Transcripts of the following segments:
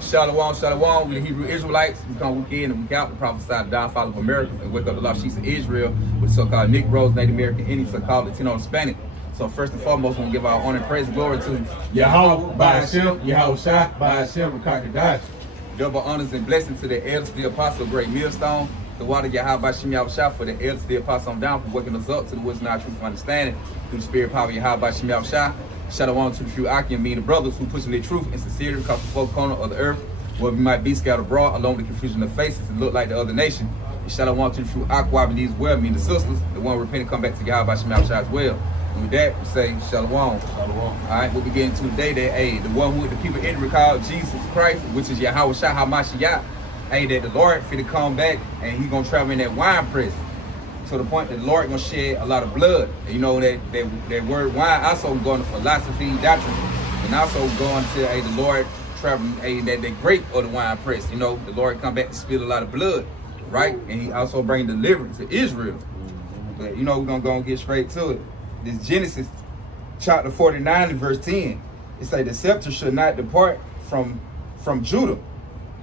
Shalom, shalom. We're the Hebrew Israelites. We come week in and week out to prophesy the downfall of America and wake up the lost sheep of Israel with so-called Negroes, Native American Indians, so-called Latino, and Hispanic. So first and foremost, we want to give our honor and praise and glory to Yahweh, by Hashem, Yahweh Shah, by Hashem, Rakakadash. Double honors and blessings to the elders, the apostle, great millstone. The water Yahweh by Hashem, Yahweh Shah, for the elders, the apostle on down, for waking us up to the wisdom, our truth, and understanding through the spirit power of Yahweh by Hashem, Yahweh Shah. Shalom to the few Aki and me, the brothers who pushing their truth and sincerity across the four corners of the earth, where we might be scattered abroad, along with the confusion of faces and look like the other nation. And shalom to the few Aqua and these well, me and the sisters, the one repenting come back to Yahweh by Hashem, Yahweh Shah as well. And with that, we say shalom. Shalom. All right, we'll be getting to today that, the one who the people in recall Jesus Christ, which is Yahweh Shah HaMashiach, that the Lord finna come back and he's gonna travel in that wine press. To the point that the Lord gonna shed a lot of blood. And you know that word wine also going to philosophy, doctrine, and also going to the Lord traveling that grape of the wine press. You know, the Lord come back to spill a lot of blood, right? And he also bring deliverance to Israel. But you know, we're gonna go and get straight to it. This Genesis chapter 49 and verse 10. It say the scepter should not depart from Judah,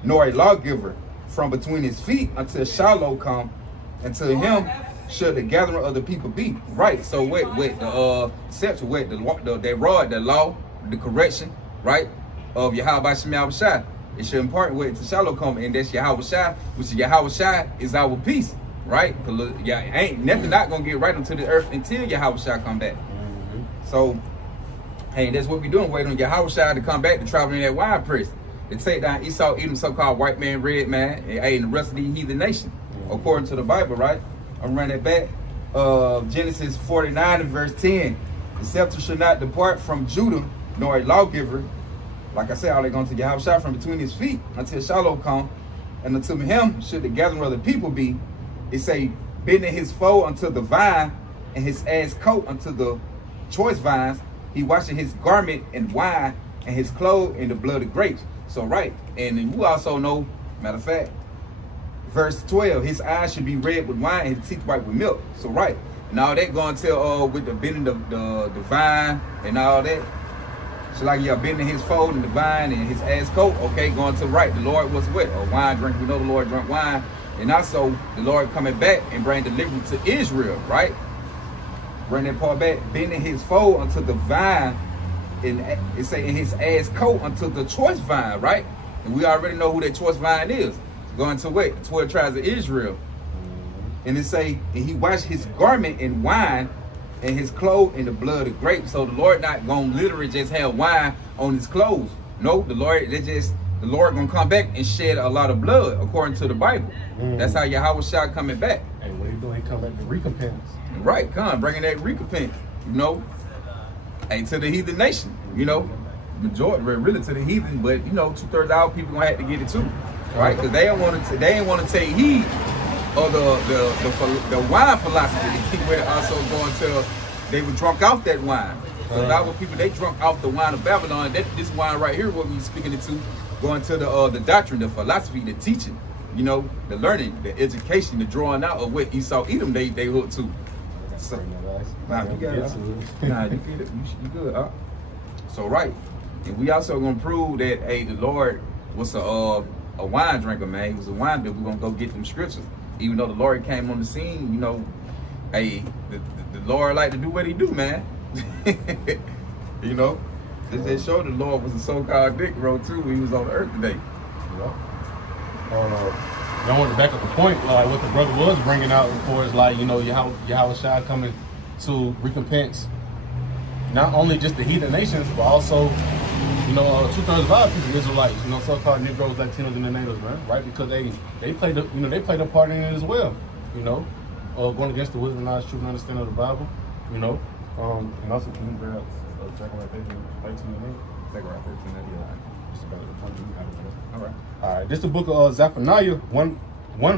nor a lawgiver from between his feet until Shiloh come, and to him should the gathering of the people be. Right. So with the scepter, with the rod, the law, the correction, right, of Yahweh by Hashem, Yahweh Shah. It should impart with to Shiloh come, and that's Yahweh Shah, which is Yahweh Shah is our peace, right? Ain't nothing not gonna get right onto the earth until Yahweh Shah come back. So, hey, that's what we doing, waiting on Yahweh Shah to come back to travel in that wine press. To take down Esau, Edom, so-called white man, red man, and the rest of the heathen nation, according to the Bible, right? I'm running it back. Genesis 49 and verse 10. The scepter should not depart from Judah, nor a lawgiver. Like I said, all they going to Yahweh Shah from between his feet until Shiloh come, and unto him should the gathering of the people be. It say, bending his foe unto the vine, and his ass coat unto the choice vines. He washing his garment in wine, and his clothes in the blood of grapes. So right, and you also know, matter of fact, verse 12, his eyes should be red with wine and his teeth white with milk. So right, and all that going to with the bending the vine and all that. So like bending his fold and the vine and his ass coat. Okay, going to right. The Lord was what? A wine drink. We know the Lord drank wine, and also the Lord coming back and bring deliverance to Israel. Right, bring that part back. Bending his fold unto the vine, and it say in his ass coat unto the choice vine. Right, and we already know who that choice vine is. Going to what? 12 tribes of Israel. And it say, and he washed his garment in wine and his clothes in the blood of grapes. So the Lord not gonna literally just have wine on his clothes. No, the Lord gonna come back and shed a lot of blood according to the Bible. That's how Yahweh Shah coming back. And what he doing? He come back to recompense. Right, bringing that recompense. You know, to the heathen nation. You know, majority really to the heathen, but you know, 2/3 of our people gonna have to get it too. Right, because they ain't want to take heed of the wine philosophy. Where also going to, they were drunk off that wine. So a lot of people, they drunk off the wine of Babylon. This wine right here, what we speaking it to, going to the doctrine, the philosophy, the teaching, you know, the learning, the education, the drawing out of what Esau Edom they hooked to. So, nah, you got it. Nah, you get it. You good. So right, and we also gonna prove that the Lord was a wine drinker, man. He was a wine drinker. We're gonna go get them scriptures. Even though the Lord came on the scene, you know, the Lord like to do what he do, man. You know, they showed the Lord was a so-called dick road too. He was on the earth today. I want to back up the point, like what the brother was bringing out, of course, like, you know, Yahweh Shah coming to recompense not only just the heathen nations, but also, you know, 2/3 of our people, Israelites, you know, so-called Negroes, Latinos, and the natives, man, right? Because they played a part in it as well, you know, going against the wisdom, knowledge, truth, and understanding of the Bible, you know. And also, can you grab Zechariah 13:8? Zechariah 13:8. Just about the point you have it. All right. This is the book of Zephaniah 1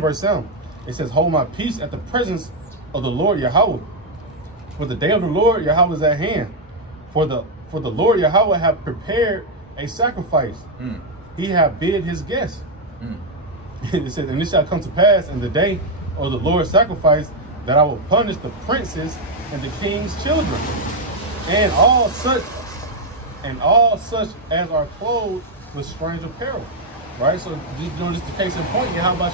verse 7. It says, "Hold my peace at the presence of the Lord Yahweh, for the day of the Lord Yahweh is at hand. For the Lord Yahweh have prepared a sacrifice. He have bid his guests." It says, "And it shall come to pass in the day of the Lord's sacrifice that I will punish the princes and the king's children, and all such as are clothed with strange apparel." right? So just the case in point, Yahweh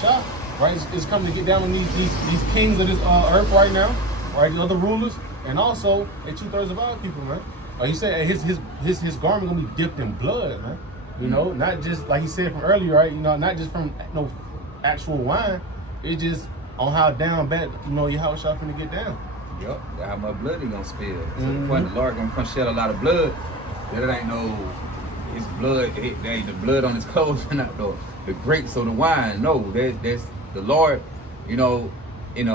Shah, right? It's coming to get down on these kings of this earth right now, right? The other rulers, and also 2/3 of our people, man. He said his garment gonna be dipped in blood, man. You know, not just like he said from earlier, right? You know, not just from no actual wine. It's just on how down bad, you know, Yahweh Shah finna get down. Yup, how much blood he gonna spill. So the point the Lord gonna come shed a lot of blood. That ain't no his blood, it ain't the blood on his clothes and not the grapes or the wine. No, that's the Lord, you know, in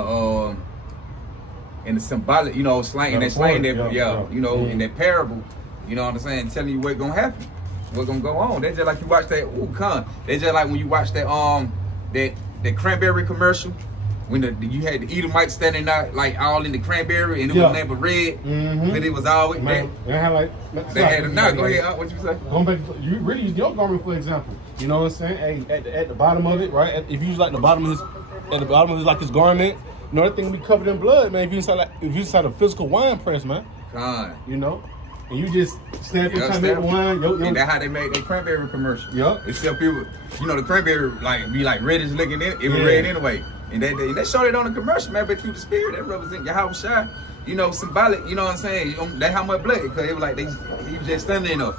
the symbolic, you know, slang, in that parable, you know what I'm saying, telling you what's gonna happen, what's gonna go on. That's just like you watch that, that's just like when you watch that that cranberry commercial, when you had the Edomites standing out like all in the cranberry and it was never red, but it was always that. They had like they had a go ahead, what you say? Going back, you really use your garment for example. You know what I'm saying? Hey, at the bottom of it, right? If you use like the bottom of his like his garment, you know that thing will be covered in blood, man. If you inside a physical wine press, man. You know. And you just snap your wine. And that's how they made that cranberry commercial. Yup. Except people, you know, the cranberry be like reddish looking. It was red anyway. And they showed it on the commercial, man. But through the spirit, that represent Yahweh Shai. You know, symbolic. You know what I'm saying? That's how much blood. Because it was like he was just standing in a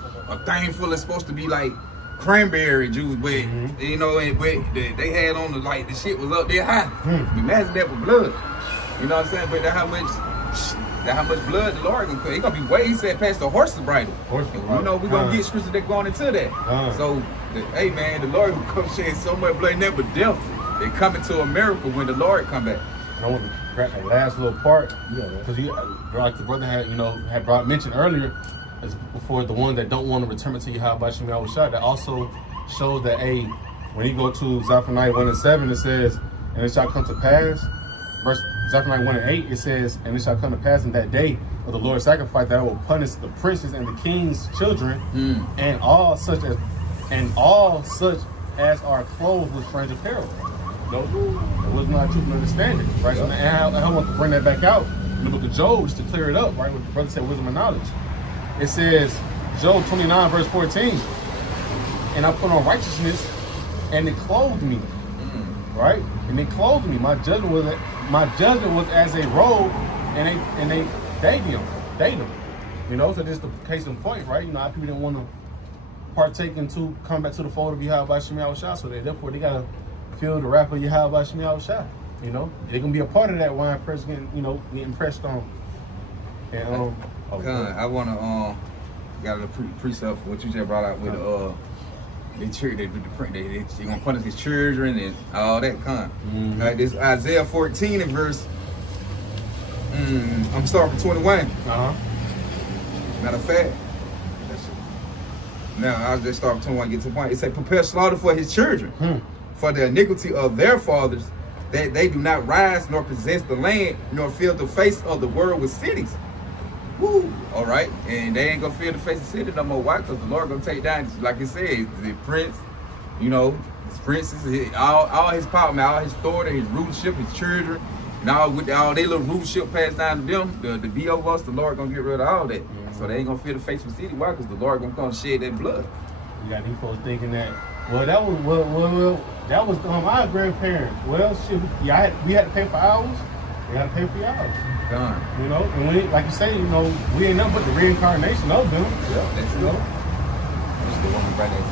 thing full of supposed to be like cranberry juice, but you know, but they had on the shit was up there high. Imagine that with blood. You know what I'm saying? But that's how much blood the Lord gonna put. It's gonna be way, he said, past the horse's bridle. You know, we're gonna get scriptures that going into that. So, hey man, the Lord will come shed so much blood, never death. They coming to America when the Lord come back. And I want to crack that last little part, because like the brother had brought mentioned earlier, as before, the ones that don't want to return to Yahweh Shem Yahweh Shah, that also shows that when you go to Zephaniah 1:7, it says, and it shall come to pass. Verse Zephaniah 1:8, it says, and it shall come to pass in that day of the Lord's sacrifice that I will punish the princes and the king's children, and all such as are clothed with strange apparel. No, it was not truth and understanding, right? So, and I want to bring that back out in the book of Job just to clear it up, right? What the brother said, wisdom and knowledge. It says, Job 29 verse 14, and I put on righteousness, and it clothed me, right? And they clothed me. My judgment was as a robe, and they date him. You know, so this is the case in point, right? You know, people didn't want to partake into come back to the fold of Yahweh Shem Yahweh Shah, so they gotta feel the wrath of Yahweh Shem Yahweh Shah. You know, they're gonna be a part of that wine press getting pressed on. And I wanna got a precept for what you just brought out with they gonna punish his children and all that kind. Like this Isaiah 14 and verse. I'm starting from 21. Matter of fact, now I'll just start from 21 and get to the point. It say, prepare slaughter for his children, for the iniquity of their fathers, that they do not rise nor possess the land, nor fill the face of the world with cities. Woo! All right, and they ain't gonna fill the face of the city no more. Why? Because the Lord gonna take down, like he said, the prince, you know, his princes, all his power, man, all his authority, his rulership, his children, and all their little rulership passed down to them, to be over us. The Lord gonna get rid of all that. So they ain't gonna fill the face of the city. Why? Because the Lord gonna come shed that blood. You got these folks thinking that. Well, that was our grandparents. Well, shit, we had to pay for ours. We got to pay for y'all. You know, and we, like you say, you know, we ain't nothing but the reincarnation of them. Yeah, that's you know. That's the one right there.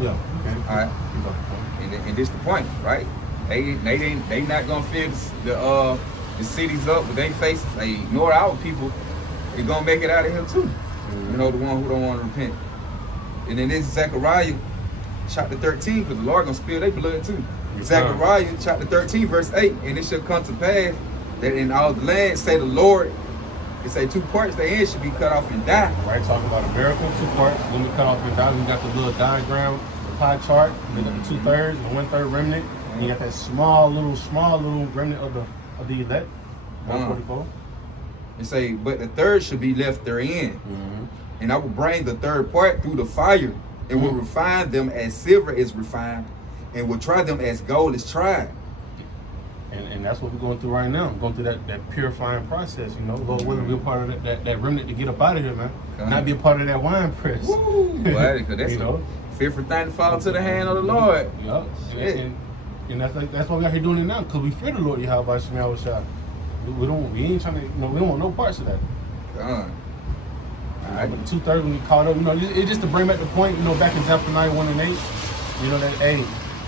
Yeah. Okay. All right. And this the point, right? They not gonna fill the cities up with their faces. They ignore our people. They gonna make it out of here too. You know, the one who don't want to repent. And then this is Zechariah chapter 13, because the Lord gonna spill their blood too. Zechariah chapter 13 verse 8, and it shall come to pass that in all the land, say the Lord, it say 2 parts therein should be cut off and die. Right, talking about America, 2 parts, when we cut off and die, we got the little diagram, the pie chart, and then the 2/3 and 1/3 remnant, and you got that small little remnant of the elect, 144. It say, but the third should be left therein, and I will bring the 3rd part through the fire, and will refine them as silver is refined, and will try them as gold is tried. And that's what we're going through right now. We're going through that purifying process, you know. Lord willing, be a part of that remnant to get up out of here, man. Not be a part of that wine press. Woo! Boy, that's a fearful thing to fall into the hand of the Lord. Yup. And that's why we out here doing it now, because we fear the Lord Yahweh Shemel Shah. We ain't trying to, we don't want no parts of that. All right. But the 2:30 when we caught up, it's just to bring back the point, back in Zephaniah 1:8, that hey,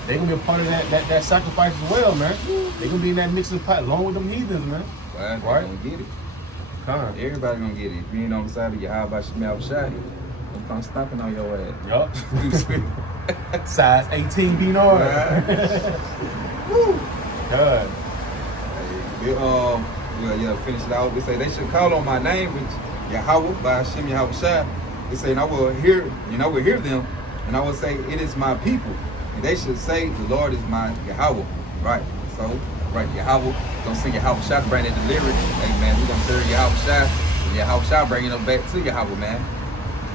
they gonna be a part of that sacrifice as well, man. They gonna be in that mixing pot along with them heathens, man. Right? Gonna get it. Everybody gonna get it. If you ain't on the side of your Yahweh Shemel Shah, don't come stomping on your ass. Yup. Size 18 Pinot. Woo. God. Finish it out. They say they should call on my name, which Yahweh by Hashem Yahweh Shai. They say, and I will hear them, and I will say, it is my people. And they should say, the Lord is my Yahweh. Right? So, right, Yahweh, don't sing Yahweh Shai to bring that deliverance. Hey, man, we're going to serve Yahweh Shai. And Yahweh Shai bringing them back to Yahweh, man.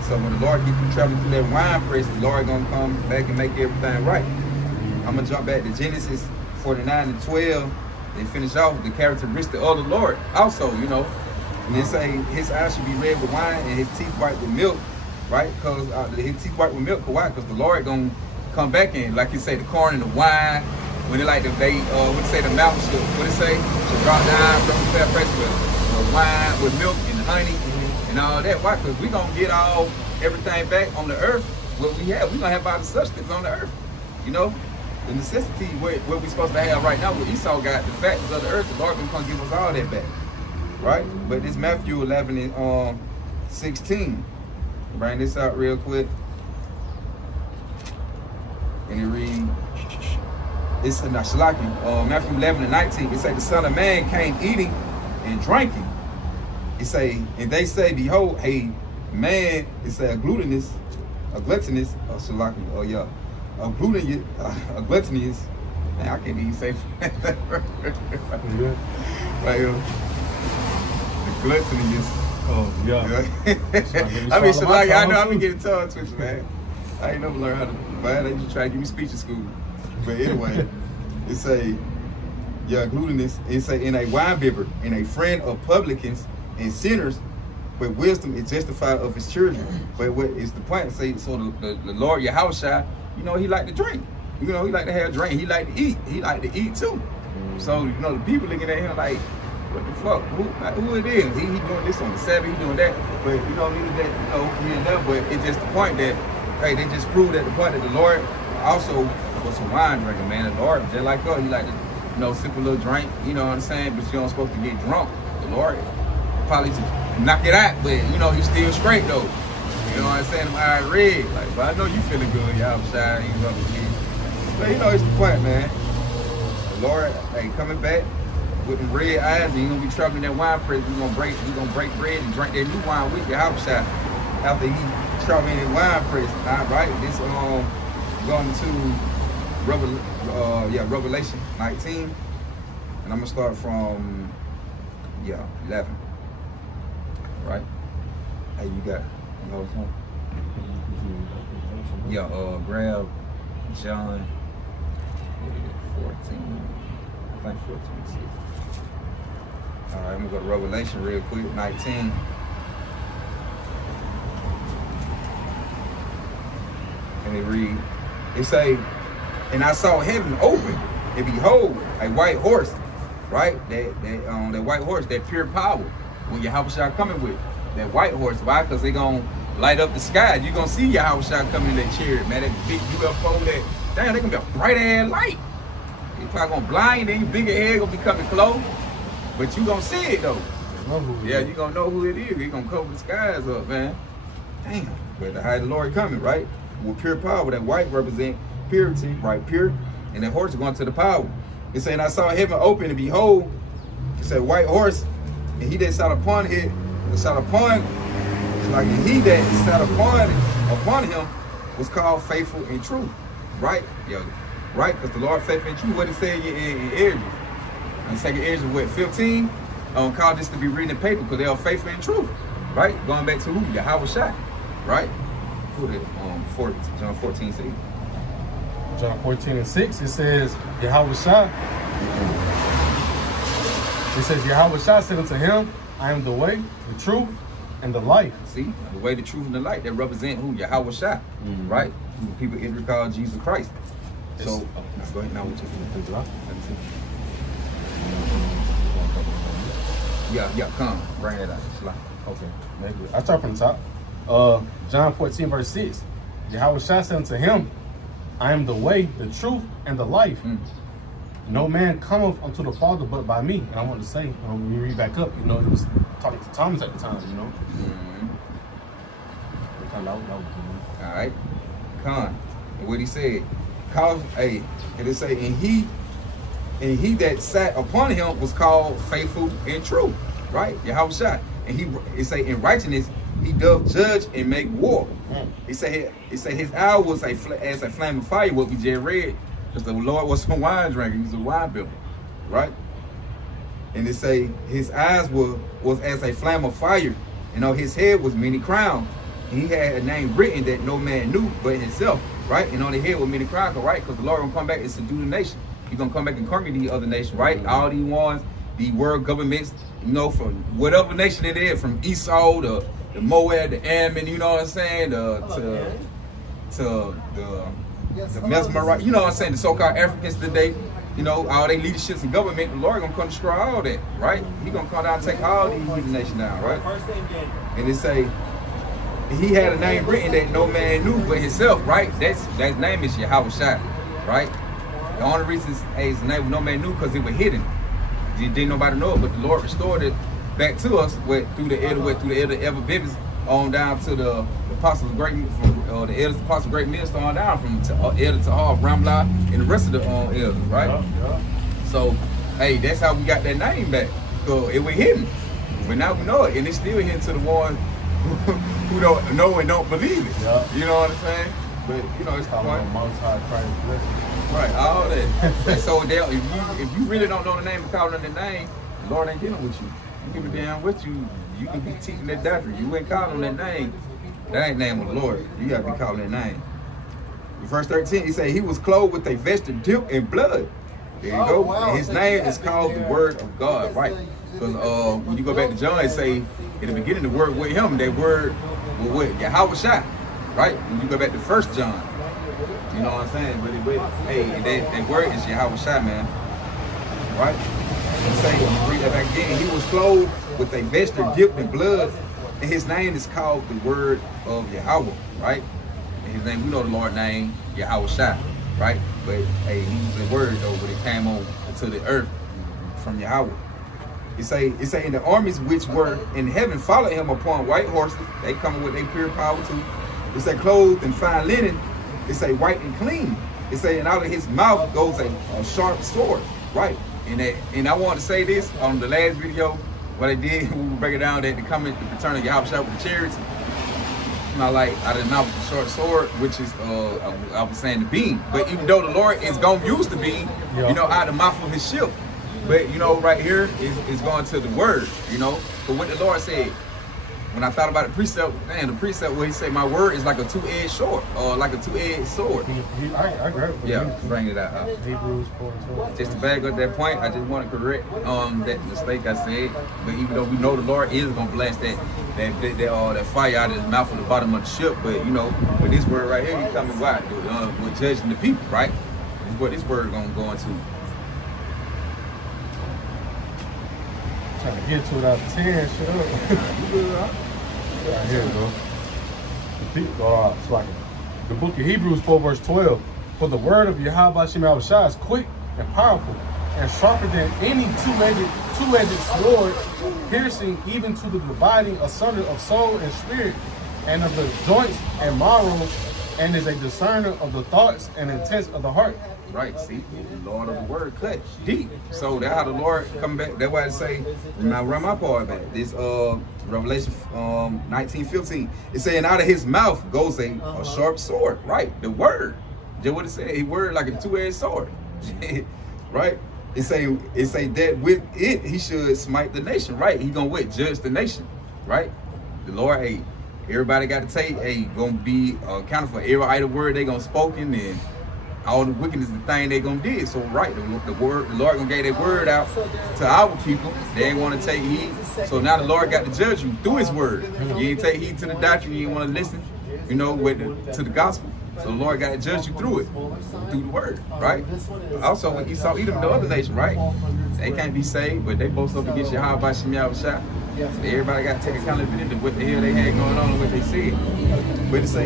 So when the Lord gets you traveling through that wine press, the Lord going to come back and make everything right. I'm going to jump back to Genesis 49:12. They finish off the characteristic of the Lord also, And they say his eyes should be red with wine and his teeth white with milk, right? Because his teeth white with milk, why? Because the Lord gonna come back in, like you say, the corn and the wine. When they like the the mountain should drop down from the fair press with the wine with milk and honey and all that. Why? Because we gonna get everything back on the earth. What we have, we gonna have all the substance on the earth, The necessity, what we supposed to have right now, what Esau got, the fatness of the earth, the Lord gonna come give us all that back. Right? But this Matthew 11 and 16. Bring this out real quick. And it read, it's Matthew 11 and 19. It say the Son of Man came eating and drinking. It say, and they say, behold, a man, it say a gluttonous, a gluttonous, man, I can't even say that word. Right here. The gluttonous. Oh, yeah. I mean, Shalaki, I know I've been getting tongue twisted, man. I ain't never learned how to, man, they just try to give me speech in school. But anyway, it say, gluttonous, it say, in a winebibber, and a friend of publicans and sinners, but wisdom is justified of his children. But what is the point? Say, so the Lord Yahweh Shai, he like to drink. He like to have drink. He like to eat. He like to eat too. So, the people looking at him like, what the fuck? Who it is? He doing this on the Sabbath, he doing that. But you don't need that, here and there. But it's just the point that, hey, they just proved that the point that the Lord also was a wine drinker, man. The Lord, just like us, he like to, sip a little drink, you know what I'm saying? But you don't supposed to get drunk. The Lord probably just knock it out, but, he's still straight, though. You know what I'm saying? I'm eyes red. Like, but I know you feeling good, y'all shy, you up again. But, it's the point, man. The Lord, hey, coming back with them red eyes, and you're going to be traveling that wine press. We're going to break bread and drink that new wine with your house shot after he traveling that wine press. All right? This, going to Revelation 19. And I'm going to start from, 11. Right? Hey, you got, grab John 14. I think 14. All right, I'm gonna go to Revelation real quick, 19. And it say, and I saw heaven open, and behold, a white horse, right? That white horse, that pure power, when Yahweh Shai coming with that white horse. Why? Because they gonna light up the sky. You gonna see Yahweh Shai coming in that chariot, man. That big UFO, they gonna be a bright ass light. It's probably gonna blind, then your bigger head gonna be coming close. But you gonna see it though. You gonna know who it is. He gonna cover the skies up, man. Damn. But the high the Lord coming, right? With pure power. That white represent purity, right? Pure. And that horse is going to the power. It's saying, I saw heaven open, and behold, it said white horse, and he that sat upon it, it's like he that sat upon him was called faithful and true. Right? Right? Because the Lord faithful and true. What it said in Ezra. In 2nd Ezra, 15, called this to be written in paper because they are faithful and true. Right? Going back to who? Yahweh Shai. Right? Put it John 14, 6. John 14 and 6, it says, Yahweh Shai It says, Yahweh Shah said unto him, I am the way, the truth, and the life. See, the way, the truth, and the light that represent who? Yahweh Shah, right? Who the people Israel call Jesus Christ. So, go ahead now. What you think? Yeah, come. Bring that out. Okay, maybe. I start from the top. John 14, verse 6. Yahweh Shah said unto him, I am the way, the truth, and the life. No man cometh unto the Father but by me. And I want to say, when you read back up, he was talking to Thomas at the time, All right. Con. And what he said, and it say, and he that sat upon him was called faithful and true, right? Yahweh Shah. And it say, in righteousness he doth judge and make war. It say his eye was as a flame of fire, what we just read, because the Lord was a wine drinker, he was a wine bibber, right? And it say his eyes was as a flame of fire, his head was many crowns, and he had a name written that no man knew but himself, right? And on the head was many crowns, right? Because the Lord gonna come back and subdue the nation. He's gonna come back and conquer these other nations, right? All these ones, the world governments, from whatever nation it is, from Esau to the Moab, the Ammon, you know what I'm saying, to the Mesmerite, you know what I'm saying, the so-called Africans today, all their leaderships and government, the Lord gonna come destroy all that, right? He gonna come down and take all these heathen nations down, right? And it say he had a name written that no man knew but himself, right? That name is Yahweh Shah, right? The only reason his name no man knew because it was hidden. Didn't nobody know it, but the Lord restored it back to us through the elder Ever Bibis on down to the apostles great, from the elders apostles great minister on down from elder Tahar, Ramlah, and the rest of the elders, right? Yeah. So, hey, that's how we got that name back. So it was hidden, but now we know it, and it's still hidden to the ones who don't know and don't believe it. Yeah. You know what I'm saying? But it's the point. Most High Christ blessing. Right, all that. So if you really don't know the name and calling the name, the Lord ain't dealing with you. You give a damn with you. You can be teaching that doctrine. You ain't calling that name. That ain't the name of the Lord. You gotta be calling that name. In verse 13, he say he was clothed with a vesture dipped in blood. There you go. Wow. And his name is called the Word of God, right? Because when you go back to John, it say in the beginning the word with him, that word was with Yahweh Shah, right? When you go back to 1 John. You know what I'm saying? That word is Yahweh Shah, man. Right? And say, you read that back again. He was clothed with a vesture dipped in blood, and his name is called the Word of Yahweh, right? And his name, we know the Lord's name, Yahweh Shah, right? But he was the word though when it came on to the earth from Yahweh. It say in the armies which were in heaven followed him upon white horses. They coming with their pure power too. It say clothed in fine linen. It say white and clean. It say, and out of his mouth goes a sharp sword, right? And I want to say this on the last video, what I did, we will break it down that the return of Yahweh Shah with the chariots. Like out of the mouth with the short sword, which is I was saying the beam. But even though the Lord is gonna use the beam, out of the mouth of his ship. But right here is going to the word, But what the Lord said, when I thought about the precept where he said, my word is like a two-edged sword, like a two-edged sword. I agree. Yeah, bring it out. Hebrews 4:12. Just to back up that point, I just want to correct that mistake I said. But even though we know the Lord is gonna blast that fire out of his mouth from the bottom of the ship, but with this word right here, he coming with judging the people, right? This is what this word gonna go into. Trying to get to it out of 10, shut up. Right here we go. The book of Hebrews 4 verse 12. For the word of Yahweh Shah is quick and powerful and sharper than any two-edged sword, piercing even to the dividing asunder of soul and spirit and of the joints and marrow, and is a discerner of the thoughts and intents of the heart. Right, see, the Lord of the word cut deep. So that's how the Lord come back. That's why I say, now run my part back. This Revelation 19:15. It's saying out of his mouth goes a sharp sword. Right, the word. Just what it said. He word like a two-edged sword. Right? It say that with it he should smite the nation. Right? He gonna judge the nation. Right? The Lord, everybody got to take, gonna be accounted for every idle word they gonna spoken and all the wickedness, the thing they gonna did. So right, the Lord gonna get that word out to our people. They ain't want to take heed. So now the Lord got to judge you through His word. You ain't take heed to the doctrine. You ain't want to listen, to the gospel. So the Lord got to judge you through it, through the word, right? Also, when Esau, Edom, the other nation, right? They can't be saved, but they both up against Yahweh by Shem Yahweh Shah. So everybody got to take accountability of what the hell they had going on and what they said. What they say?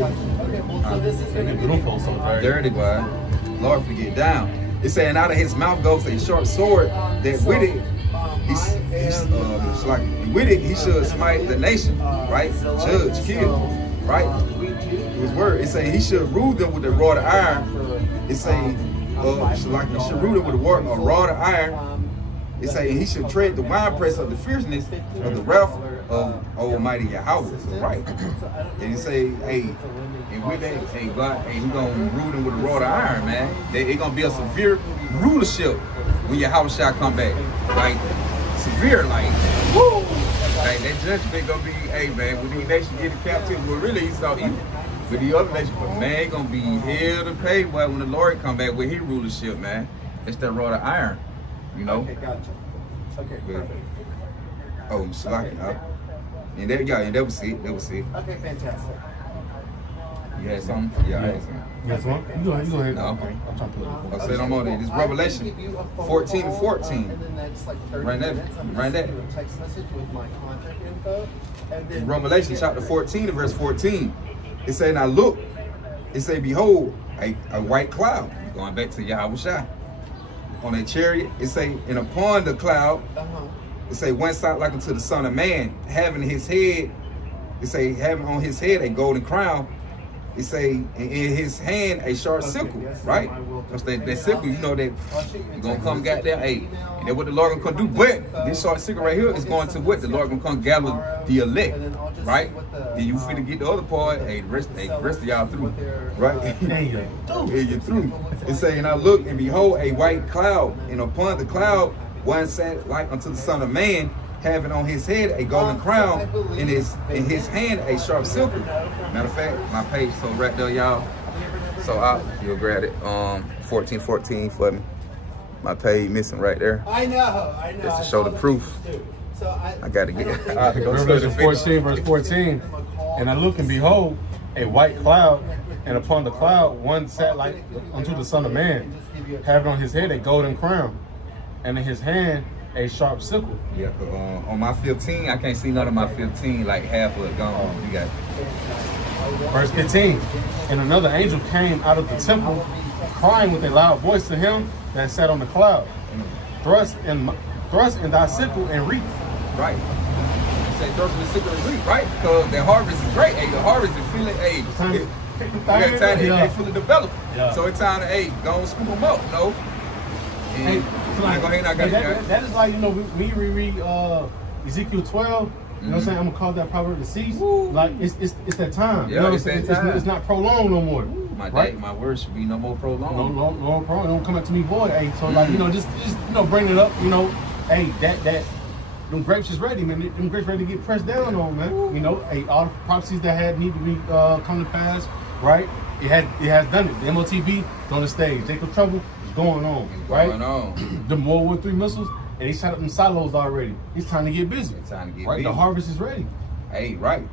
Dirty, boy. Lord, forget down. It saying out of his mouth goes a sharp sword that with it, he should smite the nation, right? Judge, kill, right? His word. It say he should rule them with a rod of iron. It say he should rule them with a rod of iron. It say he should tread the winepress of the fierceness of the wrath of Almighty Yahweh. So, right. And it say, hey, and with that, hey, God, hey, he gonna rule them with a rod of iron, man. It gonna be a severe rulership when Yahweh shall come back. Like, severe, like, woo! Like, that judgment gonna be, hey, man, when these nations get in captivity, well, really, Esau, even with the other nations, but man, gonna be hell to pay, boy, when the Lord come back with his rulership, man. It's that rod of iron, Okay, gotcha. Okay, perfect. Oh, Shalaki, and there you go, and that was it, Okay, fantastic. You had something? Yeah, I had something. You got some? You go ahead. No. I'm trying to put it up. I said I'm on it. This Revelation 14 and 14. Run that. Text message with my contact info. Revelation chapter 14 and verse 14. It say, now look, it say, behold, a white cloud. Going back to Yahweh Shai. On a chariot, it say, and upon the cloud, it say, one side like unto the Son of Man, having his head, it say, having on his head a golden crown. It say, in his hand a sharp sickle, right? Because that sickle, you know that you're gonna come got there, hey, and that's what the Lord gonna come do. But this sharp sickle right here is going to what? The Lord gonna come gather the elect, right? Then you finna get the other part, hey, the rest of y'all through, right? There you go. Yeah, you're through. It say, and I look, and behold, a white cloud, and upon the cloud one sat like unto the Son of Man, having on his head a golden crown, in his hand a sharp sickle. Matter of fact, my page so right there, y'all. So you'll grab it. 1414 for me. My page missing right there. I know. Just to show the proof. So I gotta get it. Revelation 14, verse 14. And I look, and behold, a white cloud, and upon the cloud one sat like unto the Son of Man, having on his head a golden crown, and in his hand a sharp sickle. Yeah, on my 15, I can't see none of my 15, like half of it gone. You got it. Verse 15. And another angel came out of the temple, crying with a loud voice to him that sat on the cloud, thrust in thy sickle and reap. Right. Say thrust in the sickle and reap, right? Because the harvest is great. Hey, the harvest is feeling, hey, they fully developed. Yeah. So it's time to, hey, go and scoop them up, you know? And that is like, when you reread Ezekiel 12, you know what I'm saying? I'm gonna call that proverb the cease. Like it's that time. Yeah, you know it's that time. It's not prolonged no more. My words should be no more prolonged. No prolonged. Don't come up to me void. Hey, so like just bring it up. Hey, that them grapes is ready, man. Them grapes ready to get pressed down on, man. Hey, all the prophecies that need to be come to pass, right? It has done it. The MOTB is on the stage. Jacob Trouble is going on, right? Going on. The World War III missiles. And they shot up them silos already. It's time to get busy. It's time to get busy. The harvest is ready. Hey, right.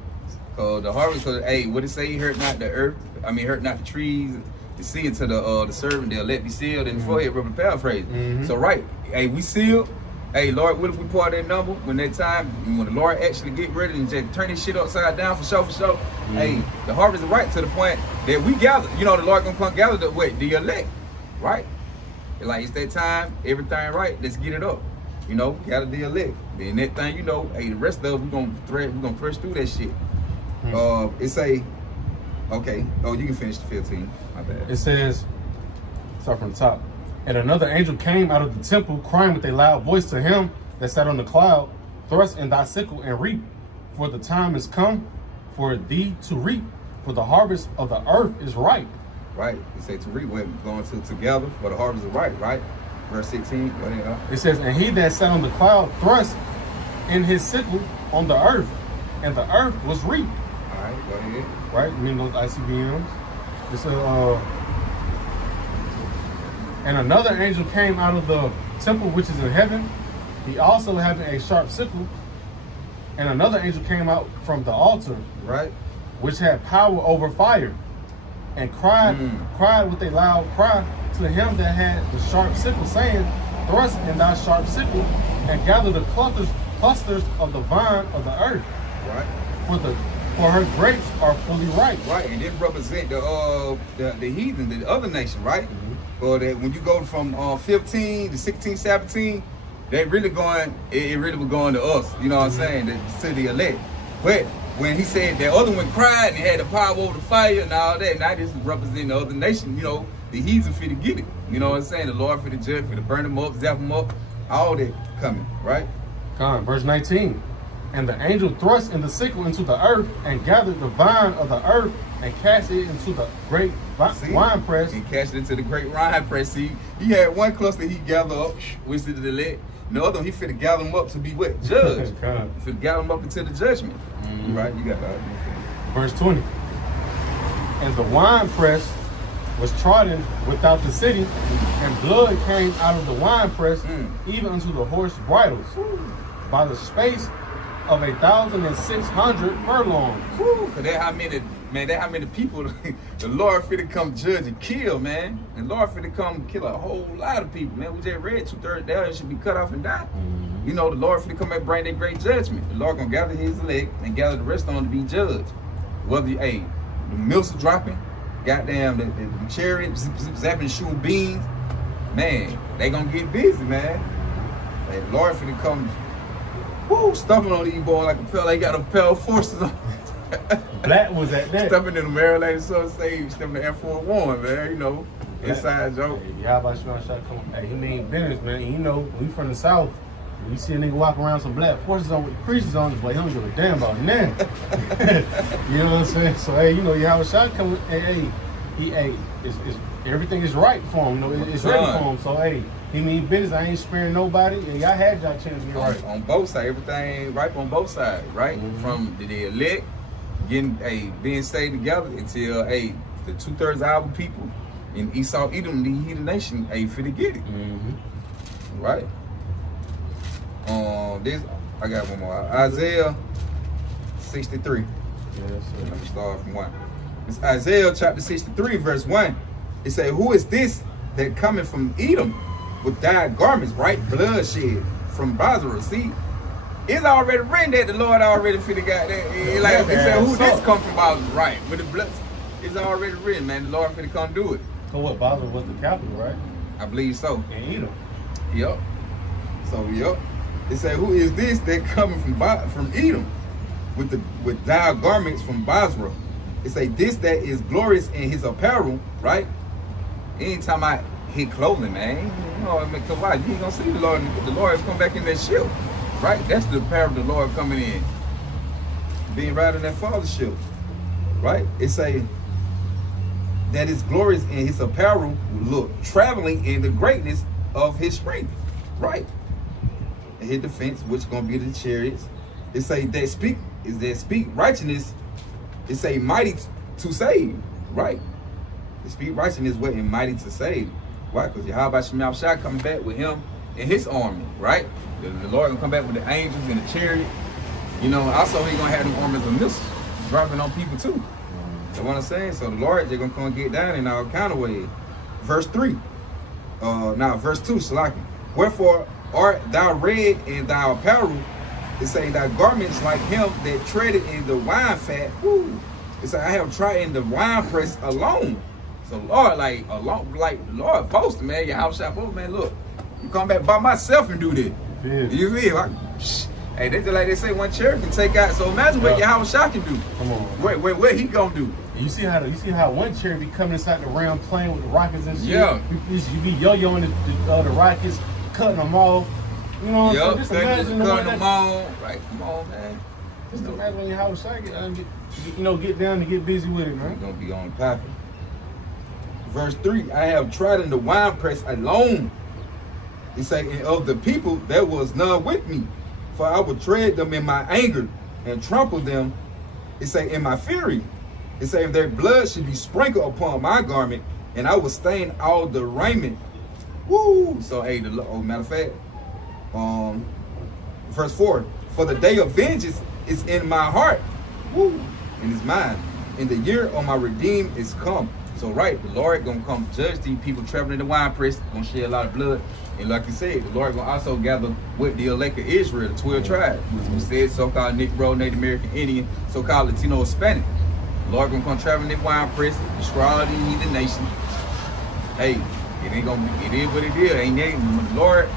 Cause the harvest, hey, what it say? Hurt not the earth. Hurt not the trees. The sea into the servant. They'll let be sealed in the forehead. Rubber paraphrase. So right. Hey, we sealed. Hey, Lord, what if we pour that number when that time, when the Lord actually get ready and just turn this shit upside down for sure. Hey, the harvest is right to the point that we gather. The Lord gonna come gather the elect, right? Like it's that time. Everything right. Let's get it up. Gather the elect. Then that thing, hey, the rest of us, we're gonna thresh through that shit. It say, okay. Oh, you can finish the 15. My bad. It says, start from the top. And another angel came out of the temple, crying with a loud voice to him that sat on the cloud, thrust in thy sickle and reap, for the time is come for thee to reap, for the harvest of the earth is ripe. Right. It say to reap. We're going to together, for the harvest is ripe. Right. Verse 16, go ahead. It says, and he that sat on the cloud thrust in his sickle on the earth, and the earth was reaped. All right, go ahead. Right? Those ICBMs. It's And another angel came out of the temple which is in heaven, he also having a sharp sickle. And another angel came out from the altar, Right. which had power over fire, and cried with a loud cry to him that had the sharp sickle, saying, Thrust in thy sharp sickle, and gather the clusters of the vine of the earth, Right. for her grapes are fully ripe. Right, and this represent the heathen, the other nation, right? Or that when you go from 15 to 16, 17, they really going, it really was going to us, you know what I'm saying, to the elect. But when he said that other one cried and had the power over the fire and all that, now this is representing the other nation, you know, the heathen for to get it. You know what I'm saying? The Lord for the judge, for to burn them up, zap them up, all that coming, right? Verse 19. And the angel thrust in the sickle into the earth, and gathered the vine of the earth, and cast it into the great winepress. He cast it into the great wine press. See, he had one cluster he gathered up, which is the elect. The other one, he finna gather them up to be what? Judge. He finna gather them up into the judgment. Right, you got that. Verse 20. And the winepress was trodden without the city, and blood came out of the winepress, even unto the horse bridles, by the space of 1,600 furlongs. Cause that how many people the Lord finna come judge and kill, man. And Lord finna come kill a whole lot of people, man. We just read 2/3 there should be cut off and die. You know, the Lord finna come and bring that great judgment. The Lord gonna gather his elect and gather the rest on to be judged. Whether the mills are dropping, goddamn the chariots zapping shooting beans, man, they gonna get busy, man. The Lord finna come stumping on these boys like a pell. They got a pell of forces on. Black was at that. Stumping in the Maryland so say stumping the Air Force One, man, you know. Inside joke. Hey, how about you on shot come? Hey, he mean business, man. You know, we from the South. You see a nigga walk around some black forces on with creases on his boy, he don't give a damn about nothing. You know what I'm saying? So hey, you know, you have a shot coming. Hey, it's everything is right for him. You know, it's ready for him. So hey, he mean business. I ain't sparing nobody. And y'all had y'all chance to be right. On both sides, everything right on both sides, right? From the elect getting being stayed together until the 2/3 of our people in Esau, Edom, the heathen nation, for to get it, right? This I got one more. Isaiah 63. Yes, sir. Let me start from 1. It's Isaiah chapter 63, verse 1. It say, "Who is this that cometh from Edom with dyed garments, right? Bloodshed from Basra." See, it's already written that the Lord already finna got that. It said, "Who this come from Basra?" Right, with the blood. It's already written, man. The Lord finna come do it. So what? Basra was the capital, right? I believe so. And Edom. Yep. So yep. It said, "Who is this that coming from Edom with dyed garments from Basra?" It say, "This that is glorious in his apparel," right? Anytime I hit clothing, man, you know, cause why? You ain't gonna see the Lord. The Lord is come back in that ship, right? That's the apparel of the Lord coming in, being right in that Father's ship, right? It say that is glorious in his apparel, look, traveling in the greatness of his strength, right? And his defense, which gonna be the chariots. It say that speak righteousness. It say mighty to save, right? They speak righteousness, what and mighty to save. Why? Because Yahweh Shemel Shai coming back with him and his army, right? The Lord gonna come back with the angels and the chariot. You know, also he gonna have them armies of missiles dropping on people too. That's what I'm saying. So the Lord, they're gonna come and get down in all kind of ways. Verse 3. Verse 2, Shalaki. "Wherefore art thou red in thy apparel?" It say, "Thy garments like him that treaded in the wine fat." It say, "I have trodden the wine press alone." So Lord, Lord boasting, man. Your house shop over, man. Look, you come back by myself and do this. Yeah. You feel? Hey, they just like they say, one chariot can take out. So imagine what your house shop can do. Come on. What he gonna do? You see how one chariot be coming inside the round playing with the rockets and shit. Yeah. You be yo-yoing the rockets, cutting them off. You know what I'm saying? Just imagine the cutting them on. Right, come on, man. Just imagine when your house shot get down and get busy with it, man. It's gonna be on popping. Verse 3, "I have trodden the winepress alone." He say, "And of the people there was none with me, for I would tread them in my anger and trample them." It say, "In my fury." It say, "If their blood should be sprinkled upon my garment, and I will stain all the raiment Woo! So hey, matter of fact, verse 4, for the day of vengeance is in my heart, woo, and it's mine, and the year of my redeem is come. So right, the Lord gonna come judge these people traveling in the wine press, gonna shed a lot of blood. And like you said, the Lord gonna also gather with the elect of Israel, the 12 tribes. We said so-called Negro, Native American, Indian, so-called Latino, Hispanic. The Lord gonna come traveling in the wine press, destroy all these heathen nations. Hey, it ain't gonna be, it is what it is. Ain't that, the Lord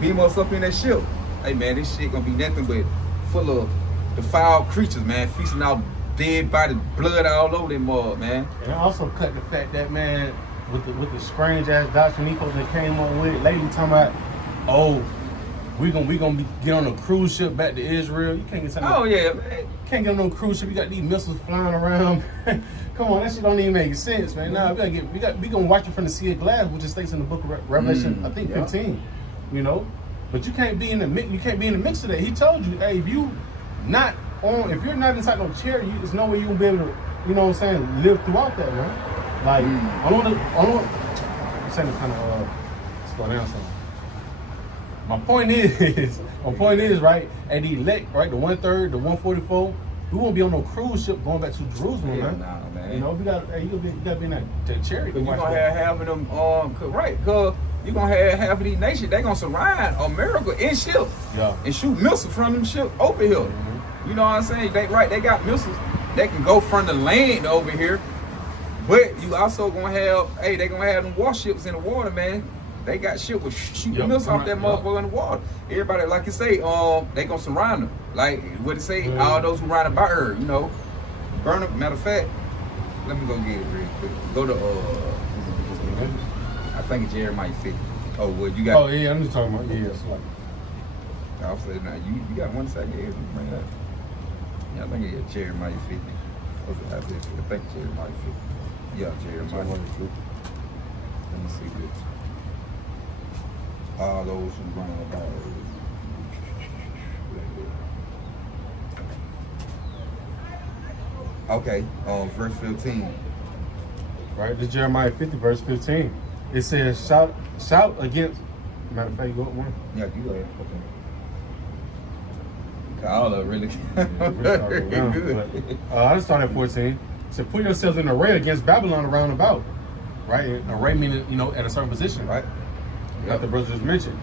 beam us up in that ship. Hey man, this shit gonna be nothing but full of defiled creatures, man, feasting out dead body, blood all over them mud, man. And I also cut the fact that, man, with the strange ass doctrine that came up with it lately, talking about, oh, we gonna be get on a cruise ship back to Israel. You can't get something. Oh yeah, man. Can't get on no cruise ship. You got these missiles flying around. Come on, that shit don't even make sense, man. Nah, we gonna watch it from the sea of glass, which is states in the book of Revelation, I think 15. You know, but you can't be in the mix. You can't be in the mix of that. He told you, hey, if you're not inside no chair, there's no way you gonna be able to, you know what I'm saying, live throughout that, man. Like, I don't I'm saying kind of slow down something. My point is, right, at the elect, right, the 1/3, the 144, we won't be on no cruise ship going back to Jerusalem, man. Nah, man. You know, you gotta be in that chariot. Cause you gonna have half of them, cause you gonna have half of these nations, they gonna surround America in ships. Yeah. And shoot missiles from them ships over here. You know what I'm saying? They got missiles that can go from the land over here. But you also gonna have, they gonna have them warships in the water, man. They got shit with shooting missiles off that motherfucker in the water. Everybody, like you say, they gonna surround them. Like what it say, all those who round about her, you know, burn them. Matter of fact, let me go get it real quick. Go to I think it's Jeremiah 50. Oh, well, you got. Oh yeah, I'm just talking about I'll say now you got 1 second here to bring that. Yeah, I think it's Jeremiah 50. I think Jeremiah 50. Yeah, Jeremiah 50. Let me see this. All those who run about. Okay, verse 15. Right, this Jeremiah 50, verse 15. It says, shout against. Matter of fact, you go up one. Yeah, you go ahead. Okay. All of really good. I just started at 14. It said, put yourselves in array against Babylon around about. Right? And array meaning, you know, at a certain position. Right. Like the brother just mentioned.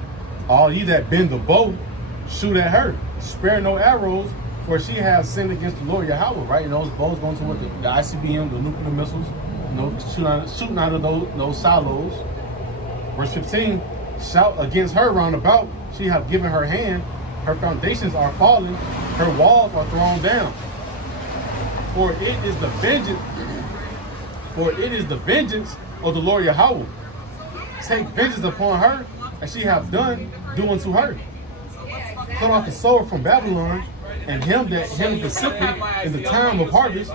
All ye that bend the bow, shoot at her. Spare no arrows, for she has sinned against the Lord Yahweh. Right? And those bows going to what the ICBM, the nuclear missiles, you know, shooting out of those silos. Verse 15, shout against her round about. She hath given her hand. Her foundations are fallen. Her walls are thrown down. For it is the vengeance of the Lord Yahweh. Take vengeance upon her, and she hath done unto her. Cut off the sword from Babylon, and him that handleth the sickle in the time of harvest.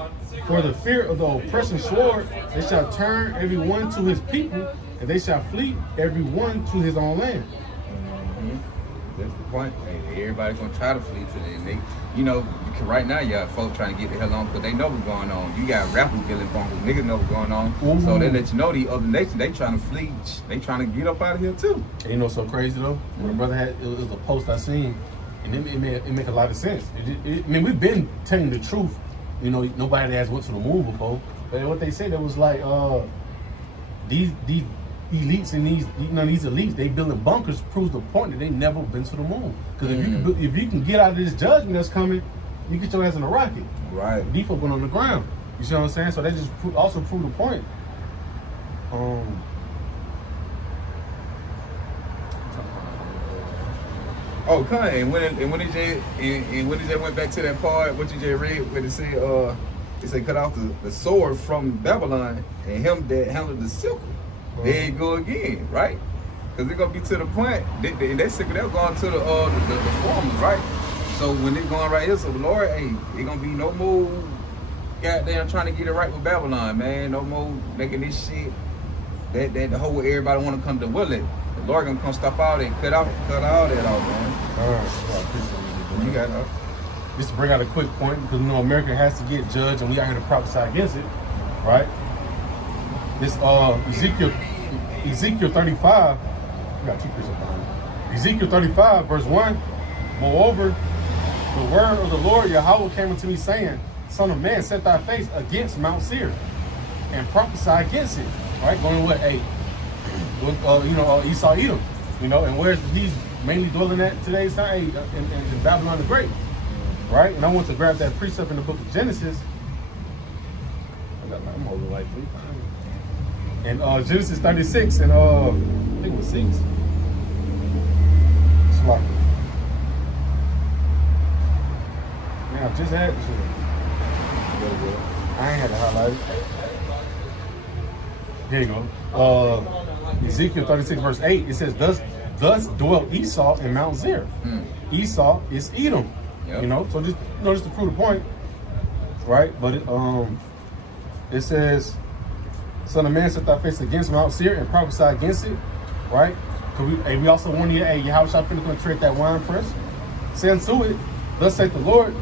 For the fear of the oppressing sword, they shall turn every one to his people, and they shall flee every one to his own land. That's the point. Hey, everybody's gonna try to flee to it. And they, you know, because right now you got folks trying to get the hell on because they know what's going on. You got rappers getting bumpers, niggas know what's going on. So they let you know the other nations, they trying to flee. They trying to get up out of here too. And you know what's so crazy though? When the brother had, it was a post I seen, and it make a lot of sense. I mean, we've been telling the truth. You know, nobody has went to the moon before. But what they said, it was like these elites and these elites, they building bunkers proves the point that they never been to the moon. Because if you can get out of this judgment that's coming, you get your ass in a rocket. Right. Default went on the ground. You see what I'm saying? So they just also prove the point. Oh, Kanye, and when it just went back to that part, what you just read, where it said cut off the sword from Babylon and him that handled the sickle. There you go again, right? Because they're gonna be to the point that sickle they're going to the farmers, right? So when they're going right here, so the Lord, hey, it gonna be no more goddamn trying to get it right with Babylon, man. No more making this shit that the whole everybody want to come to Willet. The Lord gonna come stop all that, cut all that off, man. All right, You got it. Just to bring out a quick point, because you know America has to get judged, and we out here to prophesy against it, right? This Ezekiel 35, We got 2 precepts behind it. Ezekiel 35, verse 1. Moreover, the word of the Lord Yahweh came unto me, saying, Son of man, set thy face against Mount Seir, and prophesy against it. All right, going what? Esau, Edom. And where's he's mainly dwelling at today's time? In Babylon the Great. Right? And I want to grab that precept in the book of Genesis. I'm over like 3 times. And Genesis 36 and I think it was 6. It's like, man, I just had this. I ain't had to highlight it. Here you go. Ezekiel 36 verse 8. It says, Thus dwelt Esau in Mount Seir. Esau is Edom. Yep. So just to prove the point, right? But it says, Son of man, set thy face against Mount Seir and prophesy against it, right? We also want you, Yahweh shall finish going to tread that wine press. Say unto it, Thus saith the Lord,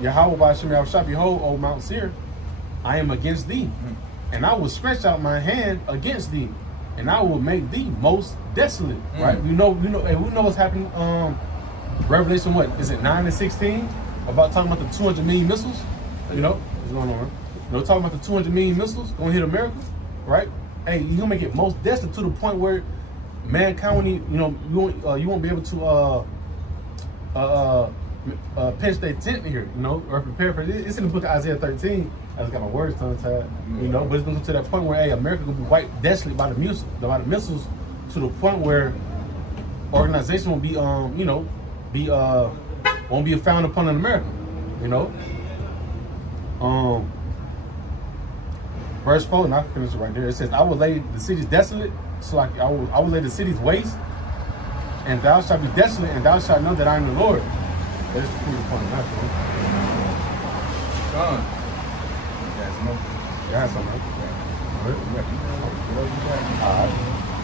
Yahweh by Hashem Yahweh shall behold, O Mount Seir, I am against thee, and I will stretch out my hand against thee, and I will make thee most desolate. Right? We know what's happening. Revelation, what is it, 9 and 16? About talking about the 200 million missiles. What's going on? Talking about the 200 million missiles gonna hit America, right? Hey, you gonna make it most desolate to the point where mankind, you won't be able to pitch their tent here, or prepare for it. It's in the book of Isaiah 13. I just got my words tongue-tied, but it's gonna come to that point where, America gonna be wiped desolate by the missiles, to the point where organization will be, won't be found upon in America, Verse 4, and I finish it right there. It says, I will lay the cities desolate, so like I will lay the cities waste, and thou shalt be desolate, and thou shalt know that I am the Lord. That's the proof point of that, Son. You have something, right? All right.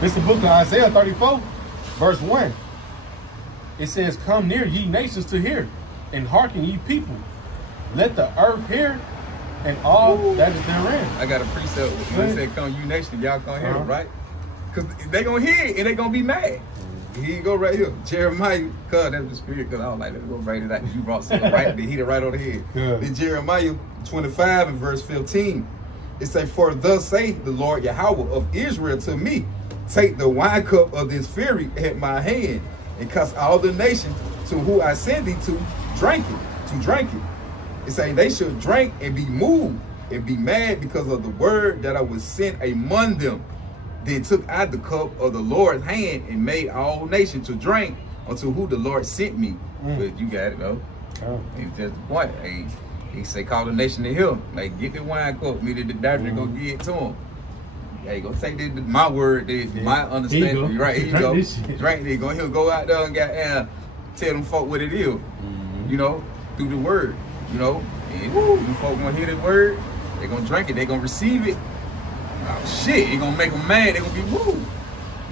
This is the book of Isaiah 34, verse 1. It says, Come near, ye nations, to hear, and hearken, ye people. Let the earth hear, and all that is therein. I got a precept. When they said, Come, you nation, y'all gonna hear it, right? Because they gonna hear it, and they gonna be mad. Here you go right here. Jeremiah, God, that's the spirit, because I was like, let me go right it out. You brought something right, they hit it right on the head. In Jeremiah 25 and verse 15, it say, For thus saith the Lord Yahweh of Israel to me, Take the wine cup of this fury at my hand, and cause all the nations to who I send thee to drink it. It say they should drink and be moved and be mad because of the word that I was sent among them. Then took I the cup of the Lord's hand and made all nations to drink unto who the Lord sent me. But you got it, though. It's just the point. He say, call the nation to him. Like, get the wine cup. Me, the doctor go give it to him. Hey, go take my word, my understanding. Right, here you go. Drink it. He'll go out there and tell them folk what it is. Through the word. And you folk gonna hear the word, they gonna drink it, they gonna receive it. Oh shit, it gonna make them mad, they gonna be woo.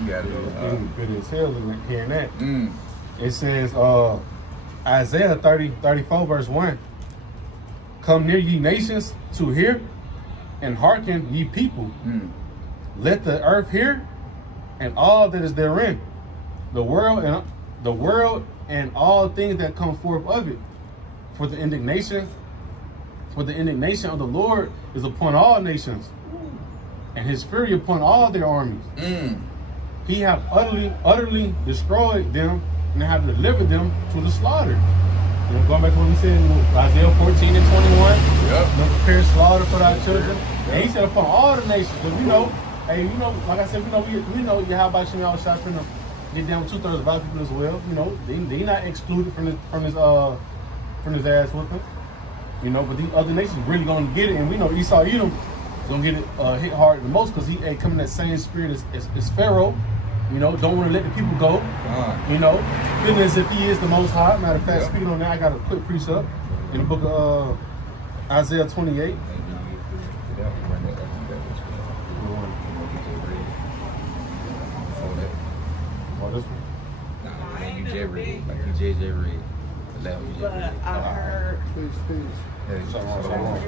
You got it. Good as hell hearing that. It says, Isaiah 34 verse 1. Come near, ye nations, to hear, and hearken, ye people. Let the earth hear, and all that is therein, the world and all things that come forth of it. For the indignation of the Lord is upon all nations, and his fury upon all their armies. He hath utterly destroyed them, and have delivered them to the slaughter. Going back to what we said in Isaiah 14 and 21. Prepare slaughter for thy children. And he said upon all the nations. But like I said, we know Yahweh Hashem Yahweh shall get down with 2/3 of our people as well. They not excluded from his ass whooping. But these other nations really gonna get it, and we know Esau Edom is gonna get it hit hard the most because he ain't coming that same spirit as Pharaoh. Don't want to let the people go. Feeling as if he is the Most High. Matter of fact, speaking on that, I got a quick precept in the book of Isaiah 28. This one? Nah, you J read, like you JJ read. But I heard. Hey, something wrong.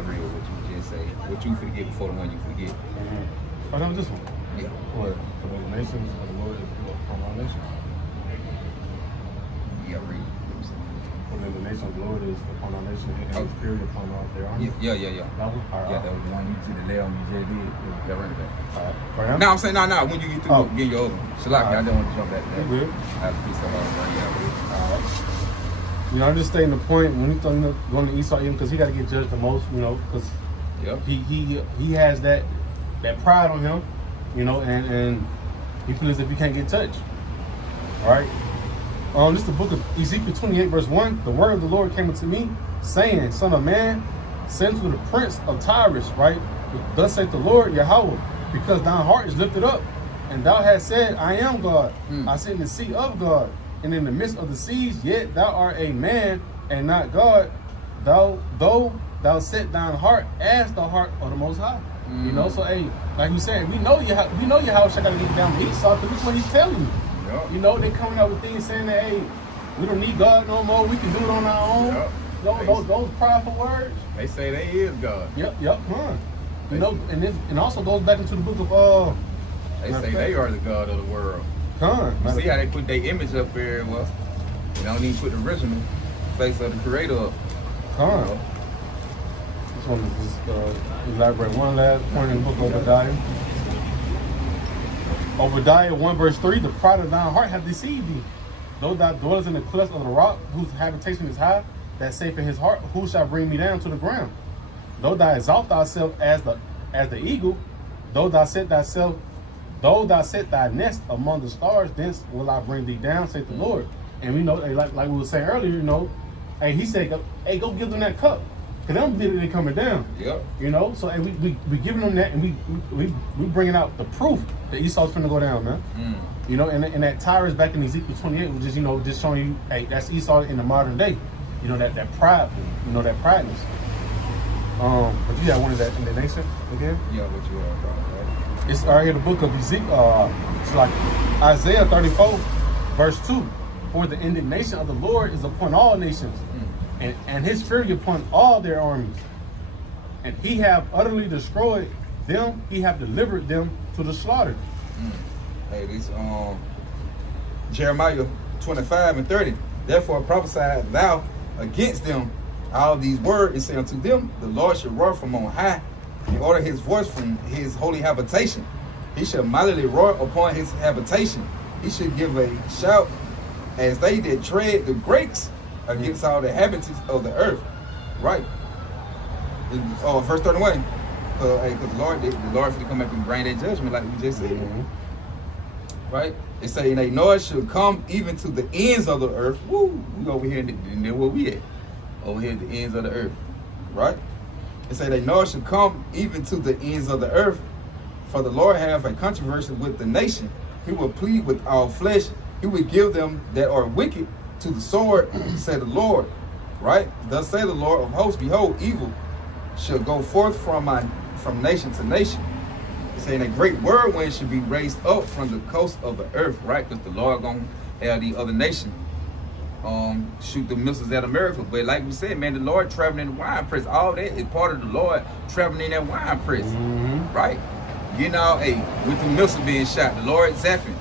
that real, what you just say. What you forget before the one you forget. Oh, that was this one. Yeah. What? For the nations of the Lord is upon all nations. Yeah, read. For the nation of the Lord is upon all nations, and his fury upon all their armies. Yeah. That one? All right. Yeah, that was the one you to the left, you just did. Yeah, right there. All right. For him? No, I'm saying, no, when you get through, get your other one. Shalaki, I don't want to jump back to that. You good. I have to be so hard, yeah. All right. You know, I'm just stating the point when he's going to Esau, even because he got to get judged the most, you know, because he has that pride on him, you know, and he feels as if he can't get touched. All right. This is the book of Ezekiel 28, verse 1. The word of the Lord came unto me, saying, Son of man, send to the prince of Tyrus, right? Thus saith the Lord Yahweh, because thine heart is lifted up, and thou hast said, I am God. I sit in the seat of God, and in the midst of the seas, yet thou art a man and not God. Though thou set thine heart as the heart of the Most High. You know, so hey, like you said, we know Yahweh got to get down with Esau, because this is what he's telling you. Yep. You know, they coming out with things saying that, hey, we don't need God no more. We can do it on our own. Yep. Those prideful words. They say they is God. Yep. You know, and also goes back into the book of They say they are the God of the world. You see how they put their image up there? Well, they don't even put the original face of the Creator up. Just want to just elaborate one last point in the book of Obadiah. Obadiah 1 verse 3, the pride of thine heart hath deceived thee. Though thou dwellest in the cleft of the rock, whose habitation is high, that saith in his heart, who shall bring me down to the ground? Though thou exalt thyself as the eagle, though thou set thy nest among the stars, thence will I bring thee down, saith the Lord. And we know, like we were saying earlier, you know, hey, he said, hey, go give them that cup. Because they don't believe they coming down. Yep. You know, so hey, we giving them that, and we bringing out the proof that Esau's finna go down, man. You know, and that Tyrus back in Ezekiel 28 was just, you know, just showing you, hey, that's Esau in the modern day. You know, that pride, you know, that prideness. But you got one of that in the nation again? Yeah, what you are talking about. It's right here, the book of Ezekiel, it's like Isaiah 34, verse 2. For the indignation of the Lord is upon all nations, and his fury upon all their armies. And he have utterly destroyed them, he have delivered them to the slaughter. Hey, this Jeremiah 25 and 30. Therefore prophesy thou against them all these words, and say unto them, the Lord shall roar from on high, and order his voice from his holy habitation. He shall mightily roar upon his habitation. He should give a shout as they that tread the grapes against all the inhabitants of the earth. Right. Verse 31. Because the Lord will come back and bring that judgment like we just said. Right? It say, and a noise shall come even to the ends of the earth. Woo! We over here, and then where we at? Over here at the ends of the earth. Right? It say, the noise shall come even to the ends of the earth. For the Lord have a controversy with the nation. He will plead with all flesh. He will give them that are wicked to the sword, say the Lord. Right? Thus say the Lord of hosts, behold, evil shall go forth from nation to nation. It's saying a great whirlwind should be raised up from the coast of the earth, right? Because the Lord gonna have the other nation shoot the missiles at America. But like we said, man, the Lord traveling in the wine press, all that is part of the Lord traveling in that wine press, right? You know, hey, with the missile being shot, the Lord zapping.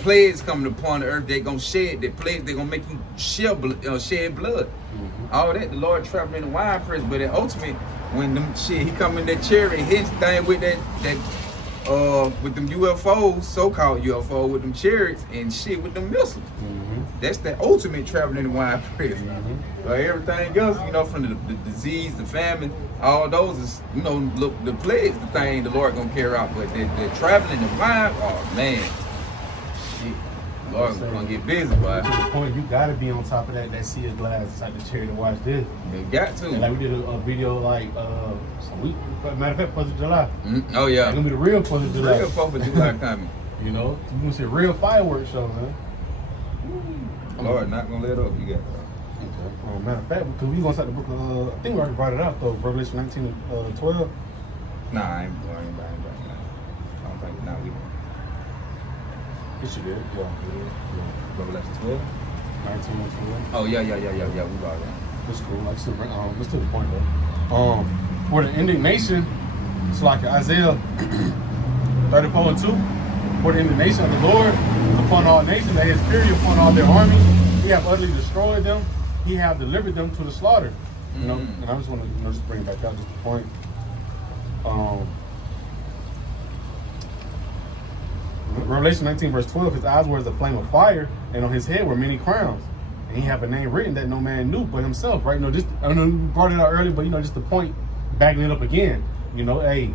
Plagues coming upon the earth, they gonna shed. The plagues, they gonna make you shed blood. All that, the Lord traveling in the wine press. But then ultimately, when them shit, he come in that chariot and hit thing with that with them UFOs, so-called UFO, with them chariots and shit with them missiles. That's the ultimate traveling in the wine press. Everything else, you know, from the disease, the famine, all those is, you know, look, the plagues, the thing the Lord gonna carry out. But they're traveling in the wine, oh man. Shit. Lord's gonna get busy, boy. To the point, you gotta be on top of that sea of glass inside the chariot to watch this. You got to. And like we did a video like some week, matter of fact, 4th of July. Oh yeah. It's gonna be the real 4th of July. Real 4th of July coming. You know, you're gonna see a real fireworks show, man. Lord, not gonna let up. You got that. Okay. Matter of fact, because we gonna start the book of, I think we already brought it up though, Revelation 19 and 12. Nah, I ain't buying that. I don't think, nah, we don't. Yes, you did. Yeah. Revelation 12? 19 and 12. Oh, yeah, we brought that. That's cool. Like, let's to the point though. For the indignation, it's like Isaiah 34:2. For the indignation of the Lord is upon all nations, and his fury upon all their armies. He have utterly destroyed them. He have delivered them to the slaughter. You know, and I just want to just bring it back out just the point. Revelation 19 verse 12, his eyes were as a flame of fire, and on his head were many crowns. And he have a name written that no man knew but himself, right? You know, just, I know you brought it out earlier, but you know, just the point, backing it up again. You know, hey,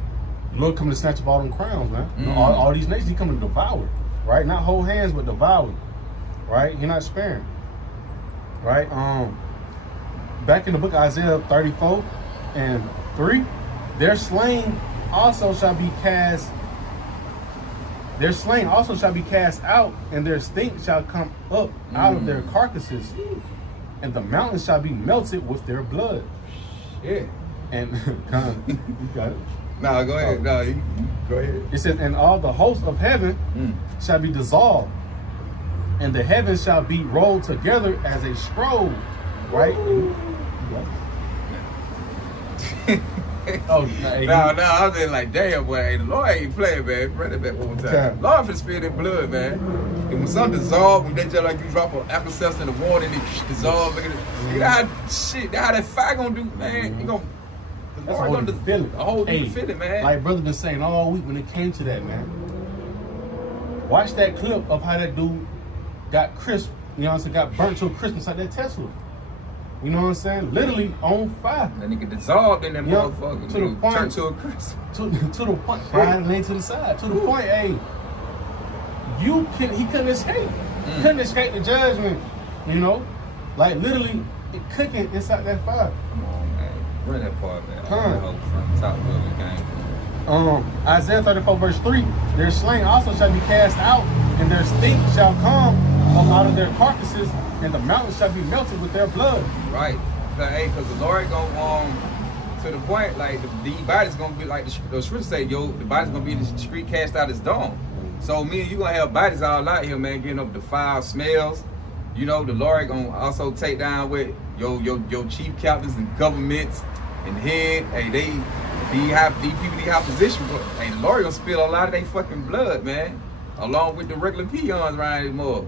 the Lord coming to snatch up all them crowns, man. You know, all these nations, he coming to devour, right? Not hold hands, but devour, right? You're not sparing, right? Back in the book of Isaiah 34:3, their slain also shall be cast. Their slain also shall be cast out, and their stink shall come up out of their carcasses, and the mountains shall be melted with their blood. Yeah. And you got it. No, go ahead. No, you go ahead. It says, and all the hosts of heaven shall be dissolved, and the heavens shall be rolled together as a scroll. Right? No, I was just like, damn, boy, hey, the Lord ain't playing, man. Run it back one more time. Lord for spirit and blood, man. And when something dissolve, when they just like you drop an apple sauce in the water and it dissolve, look at it. You know how shit, how that fire gonna do, man. You gonna, the Lord gonna feel it. A whole different feeling, man. Like brother been saying all week when it came to that, man. Watch that clip of how that dude got crisp, you know what I'm saying, got burnt to a crisp like that Tesla. You know what I'm saying? Literally on fire. That nigga dissolved in that motherfucker. To the point, turned to a crisp. To the point, fire laying to the side. To the point, hey, he couldn't escape. Couldn't escape the judgment. You know, like literally cooking inside that fire. Come on, man. Run that part, man. Huh. From the top of the game. Isaiah 34:3, their slain also shall be cast out, and their stink shall come out of their carcasses, and the mountains shall be melted with their blood. Right. Because the Lord gonna to the point like the body's gonna be like the scriptures say, the body's gonna be in the street cast out as dawn. So me and you gonna have bodies all out here, man, getting up the foul smells. You know, the Lord gonna also take down with your chief captains and governments and head. Hey, these people need opposition, but hey, the Lord gonna spill a lot of their fucking blood, man, along with the regular peons around this mug.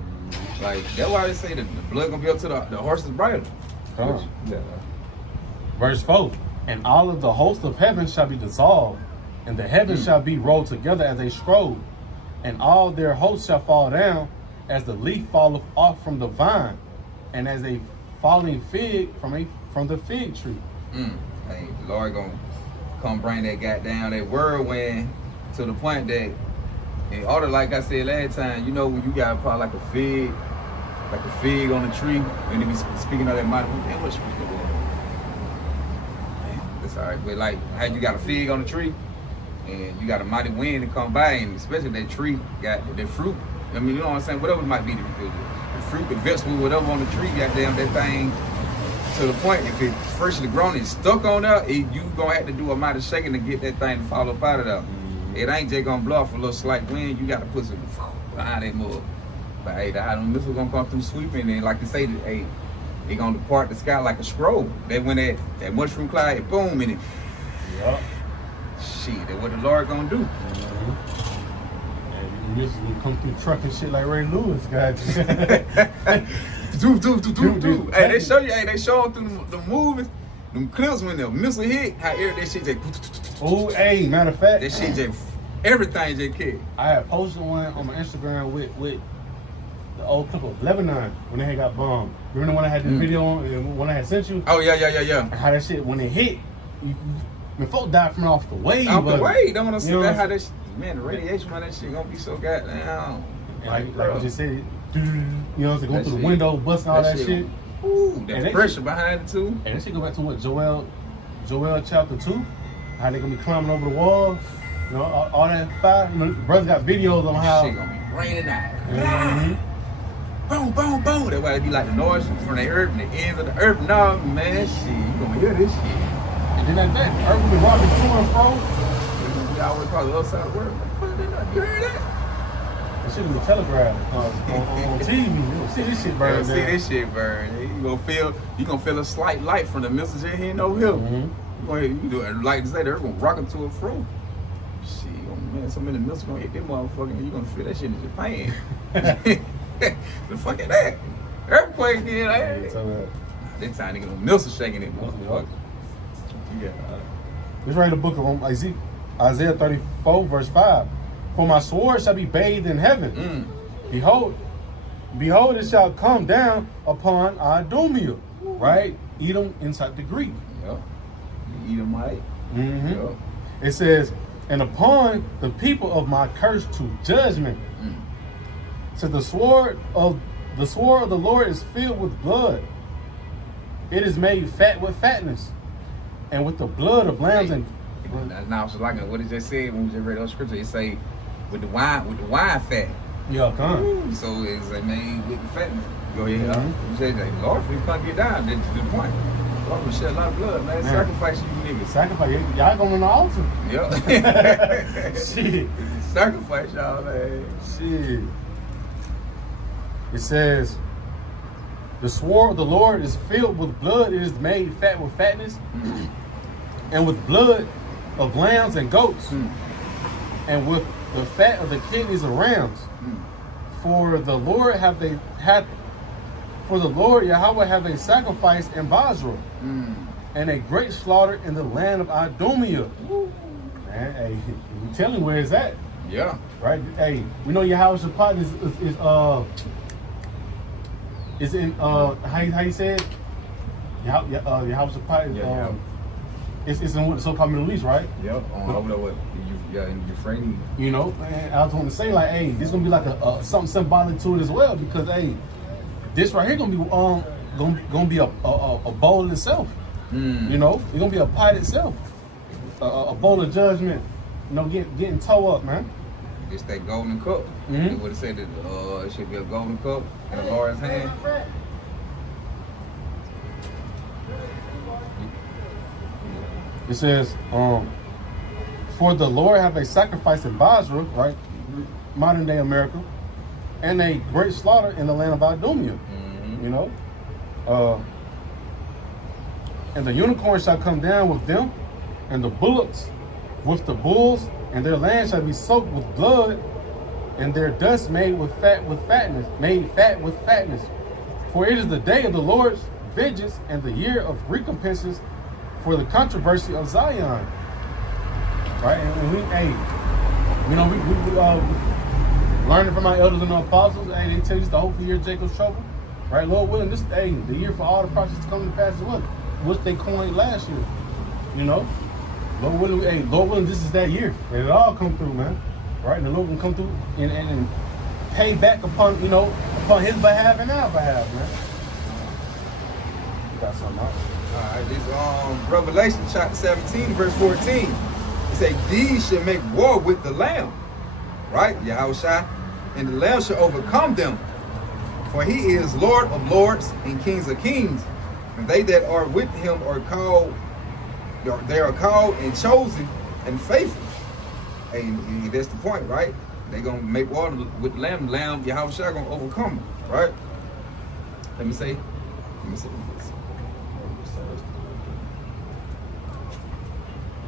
Like that's why they say that the blood gonna be up to the horse's bridle. Yeah. Verse 4, and all of the hosts of heaven shall be dissolved, and the heavens shall be rolled together as a scroll, and all their hosts shall fall down, as the leaf falleth off from the vine, and as a falling fig from the fig tree. Hey, the Lord gonna come bring that goddamn that whirlwind to the point that in order, like I said last time, you know when you got probably like a fig on the tree, and they be speaking of that mighty wind. Damn, what you speaking of? Man, that's alright. But like how you got a fig on the tree, and you got a mighty wind to come by, and especially that tree got the fruit. I mean, you know what I'm saying? Whatever it might be, the fruit, the vegetable, whatever on the tree, goddamn that thing. To the point, if it freshly grown and stuck on there, you gonna have to do a mighty shaking to get that thing to fall up out of there. It ain't just gonna blow off a little slight wind. You gotta put some behind that mud. But hey, the item missile gonna come through sweeping, and like you say, hey, it gonna depart the sky like a scroll. That when that mushroom cloud, it boom in it. Yup. Shit, that's what the Lord gonna do. And this is gonna come through truck and shit like Ray Lewis, guys. Do. Hey, they show them through the movies, them clips when the missile hit, how that shit just. Oh, hey, matter of fact, that shit just, everything just kicked. I had posted one on my Instagram with the old clip of Lebanon when they had got bombed. Remember the one I had the video on, and when I had sent you? Oh, yeah. How that shit, when it hit, when folk died from off the wave. Off the wave, don't want to see that, how that shit, man, the radiation on that shit gonna be so goddamn. Like you just said, you know, it's going through the window, busting all that shit. Ooh, that pressure behind it too. And that shit go back to what, Joel chapter 2, how they gonna be climbing over the walls, you know, all that fire. You know, brother got videos on how shit gonna be raining out. Boom. That's why it be like the noise from the earth and the ends of the earth. No, man, shit, you gonna hear this shit. And then that earth will be rocking to and fro. We always call the other side of the world. You heard that? That shit was telegraphed on TV. You see this shit burn. You gonna feel a slight light from the missile jet here in over here. Well, you can do it. Like to say, they're gonna rock them to a fro. Shit, man, so many missiles gonna hit them motherfucker, and you gonna feel that shit in Japan. The fuck is that? Earthquake did that. That time they get no missile shaking it, motherfucker. Yeah. Let's read the book of Isaiah 34, verse 5. For my sword shall be bathed in heaven. Behold, it shall come down upon IDUMEA. Right? Edom inside the Greek. Yep. The Edomite. Mm-hmm. Yep. It says, and upon the people of my curse to judgment. So the sword of the Lord is filled with blood. It is made fat with fatness, and with the blood of lambs and. Now I was like, what it just said when we just read those scriptures. It say with the wine fat. Yeah, come. So it's made with the fatness. Go ahead. Mm-hmm. You say, Lord, if we can't get down, that's the point. Lord, we shed a lot of blood, man. Sacrifice you niggas. Sacrifice. Y'all going on the altar. Yep. Shit. Sacrifice y'all, man. Shit. It says, the sword of the Lord is filled with blood. It is made fat with fatness, and with blood of lambs and goats, and with the fat of the kidneys of rams. For the Lord Yahweh have a sacrifice in Basra, and a great slaughter in the land of IDUMEA. Man, hey, you tell him where it's at. Yeah. Right? Hey, we know Yahweh Shabbat is in how you say it? Yahweh Shabbat is it's in what the so-called Middle East, right? Yep. Over there, what? In Euphrates. You know, and I was going to say, like, hey, this gonna be like a something symbolic to it as well, because hey, this right here gonna be a bowl in itself. You know, it's gonna be a pot itself, a bowl of judgment. You know, getting toe up, man. It's that golden cup. They would have said that it should be a golden cup in the Lord's hand. It says, for the Lord have a sacrifice in Basra, right? Modern day America, and a great slaughter in the land of IDUMEA. You know? And the unicorn shall come down with them, and the bullocks with the bulls, and their land shall be soaked with blood, and their dust made fat with fatness. For it is the day of the Lord's vengeance and the year of recompenses for the controversy of Zion. Right? And we learning from our elders and our apostles, hey, they tell us the hope for the year of Jacob's trouble. Right? Lord willing, this the year for all the prophets to come to pass is what they coined last year. You know? Lord willing, this is that year. And it all come through, man. Right? And the Lord can come through and pay back upon his behalf and our behalf, man. You got something else? All right, this Revelation chapter 17, verse 14. It say, these shall make war with the Lamb. Right? Yahushua. And the Lamb shall overcome them. For he is Lord of lords and kings of kings. And they that are with him are called, they are called and chosen and faithful. And that's the point, right? They're going to make war with the Lamb. The Lamb, Yahushua, going to overcome them, right? Let me say this.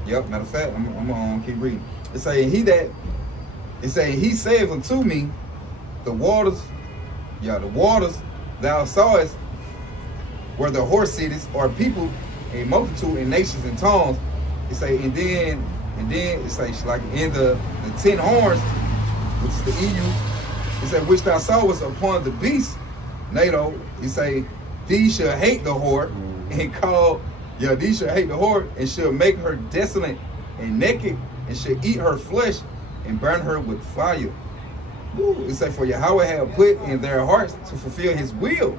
Yep, matter of fact, I'm gonna keep reading. It's saying he saith unto me, the waters thou sawest where the horse sitteth, or people, a multitude in nations and tongues. It say, and then it's like in the 10 horns, which is the EU. It say, which thou sawest upon the beast, NATO. It say, these shall hate the whore and call. Yeah, these shall hate the whore and shall make her desolate and naked, and shall eat her flesh and burn her with fire. Ooh, it say, for Yahweh have put in their hearts to fulfill his will.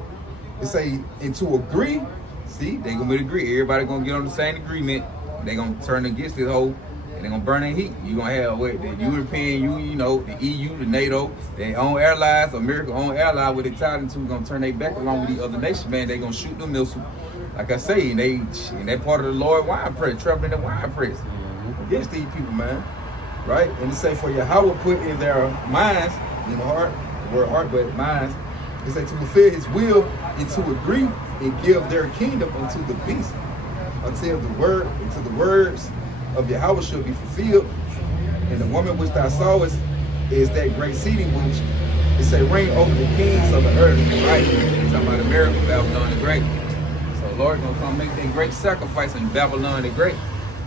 It say, and to agree. See, they gonna agree. Everybody gonna get on the same agreement. They gonna turn against this whole, and they gonna burn their heat. You gonna have what, the European Union, the EU, the NATO, their own airlines, America own airline, where they tied into, gonna turn their back along with these other nations, man. They gonna shoot them missiles. Like I say, and that part of the Lord wine press, traveling the wine press against these people, man. Right? And it say, for Yahweh put in their minds, in the heart, the word heart, but minds, it say to fulfill his will and to agree and give their kingdom unto the beast. until the words of Yahweh shall be fulfilled. And the woman which thou sawest is that great city which it say reign over the kings of the earth. Right? We're talking about America, Babylon the Great. So the Lord gonna come make that great sacrifice in Babylon the Great,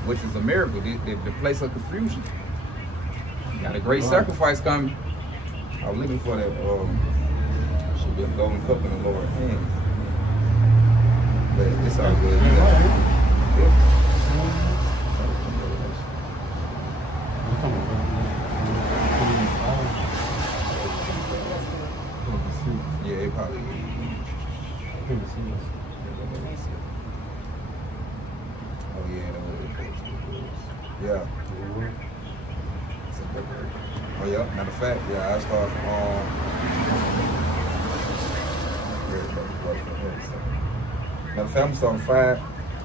which is America, the place of confusion. Got a great sacrifice coming. I was looking for that. Should be a golden cup in the Lord's hand. But it's all good. Yeah, it probably is. Oh yeah, that was it. Yeah. Oh yeah, matter of fact, yeah, I start from matter of fact, I'm starting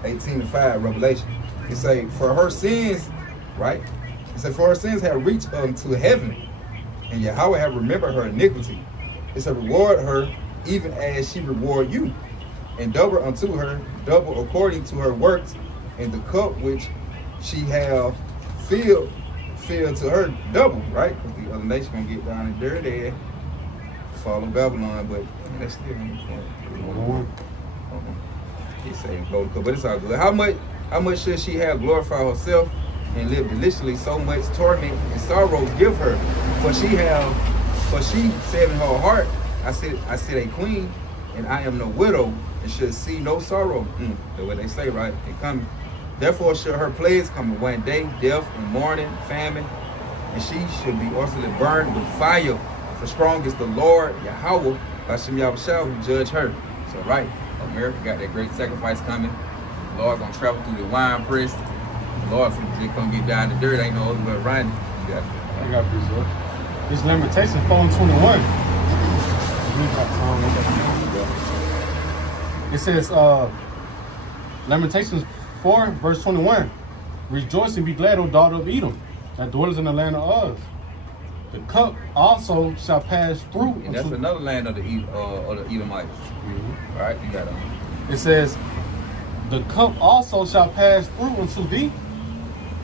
5:18-5, Revelation. It say, for her sins, right? It say, for her sins have reached unto heaven, and Yahweh have remembered her iniquity. It said, reward her even as she reward you, and double unto her, double according to her works, and the cup which she have filled to her double, right? Because the other nation gonna get down and dirty, follow Babylon, but that's still on the point. He say go to, but it's all good. How much should she have glorified herself and live deliciously? So much torment and sorrow give her, for she said in her heart, I said a queen, and I am no widow, and should see no sorrow. That's what they say, right? And come. Therefore shall her plagues come in one day, death and mourning, famine, and she should be utterly burned with fire. For strong is the Lord Yahweh, Hashem Yahushua, who judge her. So right, America got that great sacrifice coming. The Lord gonna travel through the wine press. The Lord just gonna get down the dirt. Ain't no other way around it. You got it. I got this. This Lamentation 4:21. It says, Lamentations 4, verse 21. Rejoice and be glad, O daughter of Edom, that dwelleth in the land of Uz. The cup also shall pass through. And that's another land of the Edomites. All right, you got it. It says, the cup also shall pass through unto thee.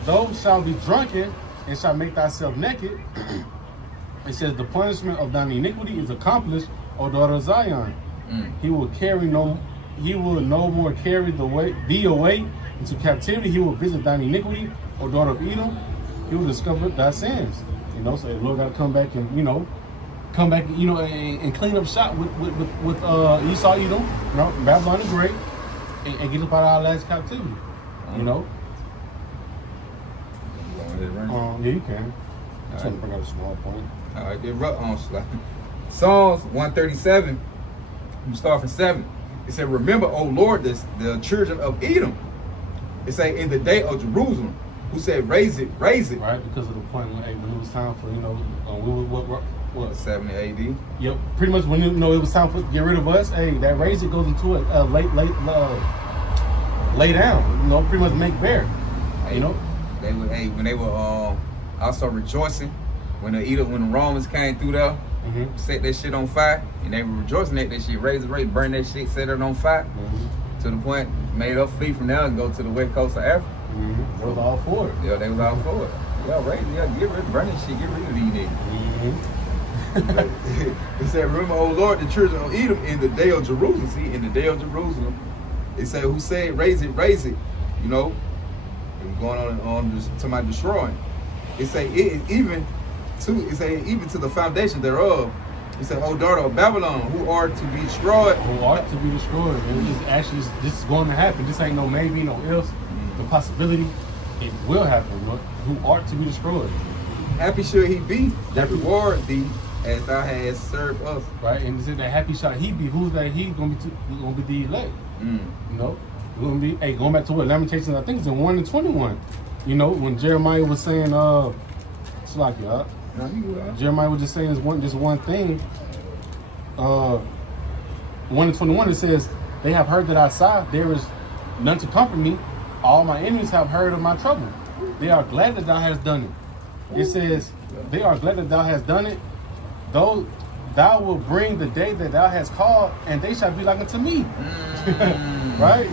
Thou shalt be drunken and shall make thyself naked. It says, the punishment of thine iniquity is accomplished, O daughter of Zion. He will no more carry thee away into captivity. He will visit thine iniquity, O daughter of Edom. He will discover thy sins. So the Lord got to come back and and clean up shop with Esau, Edom, Babylon the Great, and get up out of our last captivity. Yeah, you can. I'm trying to bring out a small point. All right, get rough on Psalms 137. You start from 7. It said, remember, O Lord, the children of Edom. It say, in the day of Jerusalem, who said, raise it. Right, because of the point when it was time for, what? 70 AD. Yep, pretty much when it was time to get rid of us, that raise it goes into a lay down, pretty much make bare, They were, when they were also rejoicing, when the Romans came through there, set that shit on fire, and they were rejoicing that shit, raise, burn that shit, set it on fire, to the point, made up flee from there and go to the west coast of Africa. They was all for it. Yeah, they was all for it. Yeah, raise, get rid, burn that shit, get rid of these niggas. It said, remember, O Lord, the children of Edom in the day of Jerusalem. See, in the day of Jerusalem, it said, who said, raise it. It was going on to my destroying. It say, even to the foundation thereof. It said, O daughter of Babylon, who are to be destroyed. And this is going to happen. This ain't no maybe, no else. The possibility, it will happen. Who are to be destroyed. Happy should he be that reward thee as thou hast served us. Right, and it said that happy shall he be. Who's that he? Gonna be the elect. Gonna be. Hey, going back to what Lamentations, I think it's in 1:21. When Jeremiah was saying, Jeremiah was just saying this one thing. 1:21 it says, they have heard that I sigh, there is none to comfort me. All my enemies have heard of my trouble. They are glad that thou hast done it. It says, they are glad that thou hast done it. Though thou wilt bring the day that thou hast called, and they shall be like unto me. Right?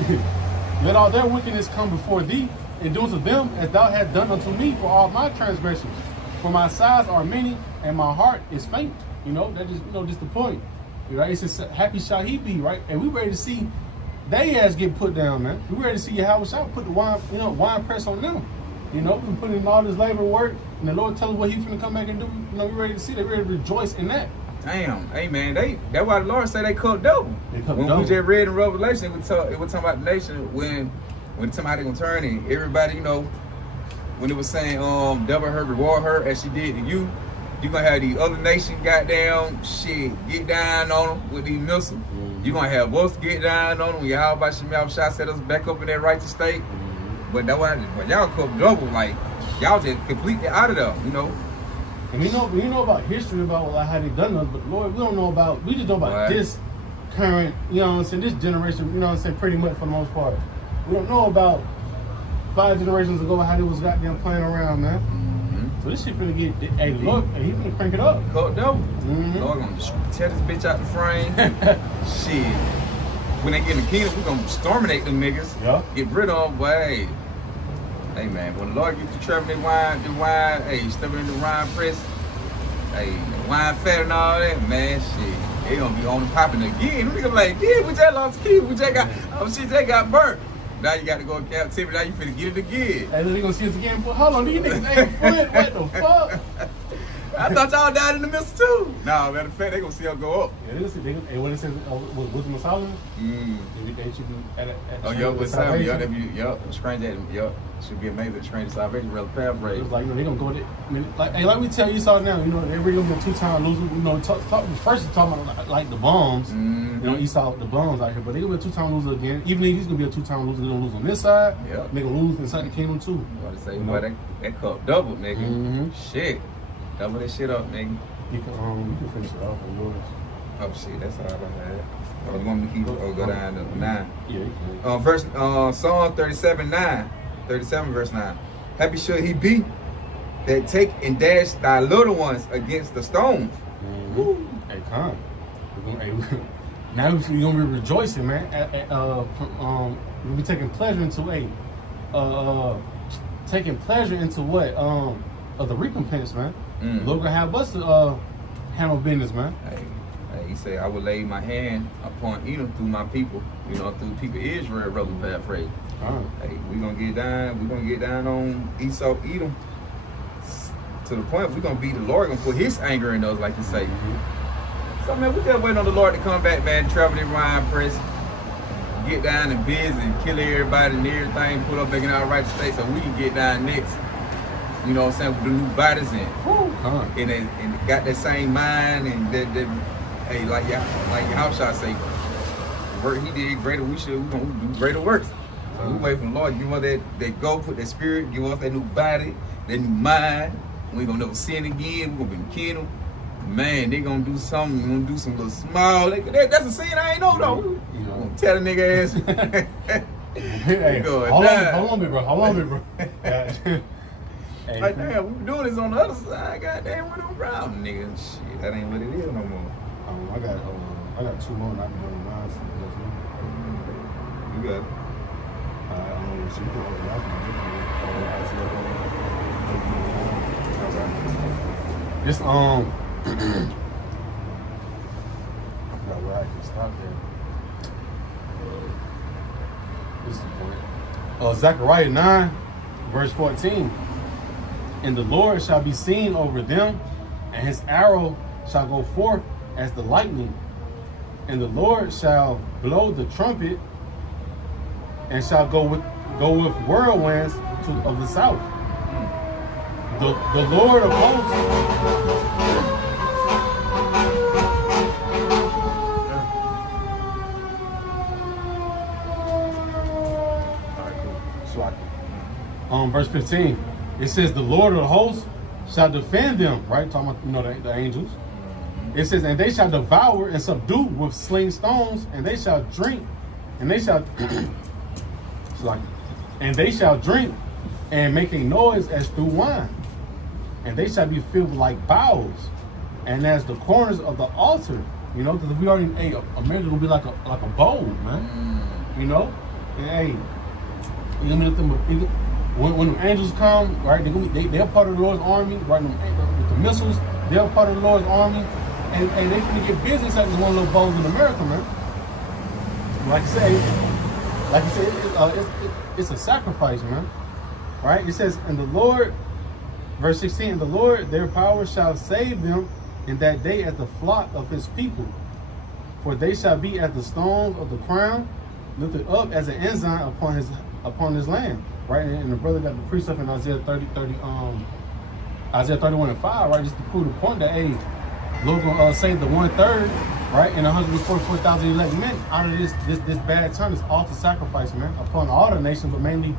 Let all their wickedness come before thee, and do unto them as thou hast done unto me for all my transgressions. For my sides are many, and my heart is faint. You know, that just, you know, just the point. Right? It says, happy shall he be, right? And we ready to see they ass get put down, man. We ready to see Yahweh shall put the wine press on them. You know, we put in all this labor work, and the Lord tell us what He's finna come back and do. You know, we ready to see that. We ready to rejoice in that. Damn, hey man, that's why the Lord say they cut double. When double. we just read in Revelation, it was talking about the nation when somebody gonna turn and everybody, you know, when it was saying double her, reward her as she did to you, you gonna have the other nation goddamn shit get down on them with these missiles. Mm-hmm. You gonna have us get down on them. Y'all shot set us back up in that righteous state. Mm-hmm. But that's why y'all cut double, like y'all just completely out of there, you know. And we know about history, about like how they done us, but Lord, we just know about this current, you know what I'm saying, this generation, you know what I'm saying, pretty much for the most part. We don't know about 5 generations ago how they was goddamn playing around, man. Mm-hmm. So this shit finna get, hey, look, and he finna crank it up. Cut double. Mm-hmm. Lord gonna tear this bitch out the frame. Shit. When they get in the kingdom, we gonna exterminate them niggas. Yeah. Get rid of them, boy. Hey man, when the Lord gets you traveling the wine, hey, stepping in the wine press, hey, the wine fat and all that, man, shit, they gonna be on the popping again. We gonna be like, yeah, we just lost the key, we just got burnt. Now you got to go to captivity, now you finna get it again. Hey, they gonna see us again, but hold on, these niggas ain't foot, what the fuck? I thought y'all died in the midst too. Nah, matter of fact, they gonna see us go up. Yeah, they gonna see, hey, what it says, wisdom of Solomon? They should be with salvation. Yup, strange at him, yup. Should be amazing at strange salvation, rather paraphrase. It's like, you know, they gonna go there. I mean, like we tell Esau now, you know, they're really gonna be a 2-time loser. You know, first he's talking about like the bombs, you know, Esau, the bombs out here, but they gonna be a 2-time loser again. Even if he's gonna be a 2-time loser, they're gonna lose on this side, they gonna lose inside the kingdom too. What to say, boy, that cup double, nigga. Shit. Double that shit up, nigga. You can finish it off on yours. Oh shit, that's all I had. Oh, you want me to keep go down to 9? Yeah, you can. Psalm 37 verse 9. Happy should he be that take and dash thy little ones against the stones. Mm-hmm. Hey, come. Now we're gonna be rejoicing, man. We'll be taking pleasure into what? Of the recompense, man. Lord gonna have us to handle business, man. Hey, he said, I will lay my hand upon Edom through my people, you know, through people of Israel, rather paraphrase. Hey, we gonna get down on Esau, Edom, to the point we're gonna be the Lord gonna put his anger in us, like you say. So man, we just waiting on the Lord to come back, man, travel in wine press, get down and biz and kill everybody and everything, put up back in our right state so we can get down next. You know what I'm saying, with the new bodies and got that same mind and that hey, like how shall I say, work he did greater, we gonna do greater works. So we wait for the Lord, give us that go, put that spirit, give us that new body, that new mind. We ain't gonna never sin again, we gonna be in the kingdom. Man, they gonna do something, gonna do some little small, that's a sin I ain't know though. You gonna tell the nigga ass. Hey, hold on, bro. Hey, like, damn, we doing this on the other side. Goddamn, we don't problem, nigga. Shit, that ain't what it is no more. I got 2 more, and I can do mine. You got it. I don't know what you do. This I forgot where I can stop there. This is the point. Zechariah 9, verse 14. And the Lord shall be seen over them, and his arrow shall go forth as the lightning. And the Lord shall blow the trumpet, and shall go with whirlwinds of the south. The Lord of hosts. Verse 15. It says, the Lord of the hosts shall defend them, right? Talking about, the angels. It says, and they shall devour and subdue with sling stones, and they shall drink, and they shall, drink and make a noise as through wine. And they shall be filled like bowls, and as the corners of the altar, because we already, a marriage will be like a bowl, man. And When the angels come, right? They're part of the Lord's army, right? With the missiles, they're part of the Lord's army, and they finna get busy inside this one little bowl in America, man. Like I said, it's a sacrifice, man. Right? It says, and the Lord, verse 16, and the Lord, their power shall save them in that day as the flock of his people. For they shall be as the stones of the crown, lifted up as an ensign upon his land. Right? And the brother got the precept in Isaiah 31 and 5, right? Just to prove the point that, hey, Lord gonna save the 1/3, right? And 144,000 elect men out of this bad time. It's all to sacrifice, man, upon all the nations, but mainly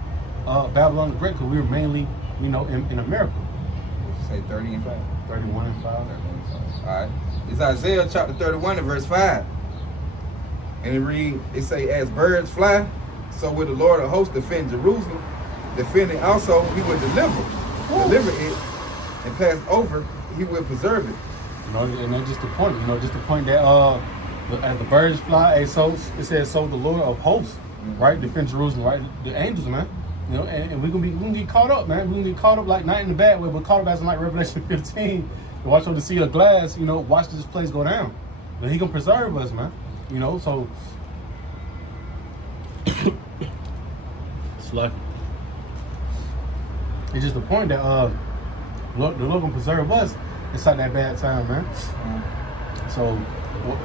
Babylon the Great, because we were mainly, in America. Say 30 and 5. 31 and 5. 31 and 5. All right. It's Isaiah chapter 31 and verse 5. And it say, as birds fly, so will the Lord of hosts defend Jerusalem. Defending also, he will deliver it, and pass over, he will preserve it. And that's just the point, just the point that as the birds fly, it says, so the Lord of hosts, right, defend Jerusalem, right? The angels, man. And we're gonna get caught up, man. We're gonna get caught up, like, not in the bad way, but caught up as in like Revelation 15. To watch on the sea of glass, watch this place go down. But he gonna preserve us, man. So it's like it's just the point that the Lord gonna preserve us inside that bad time, man. So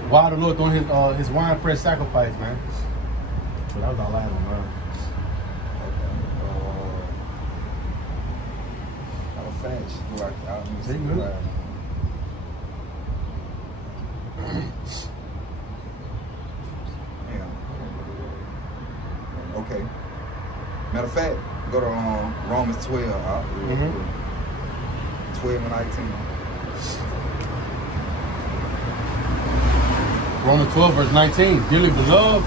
why the Lord doing his winepress sacrifice, man? So that was all I had on, man. Okay. Matter of fact, go to Romans 12. 12 and 19. Romans 12, verse 19. Dearly beloved,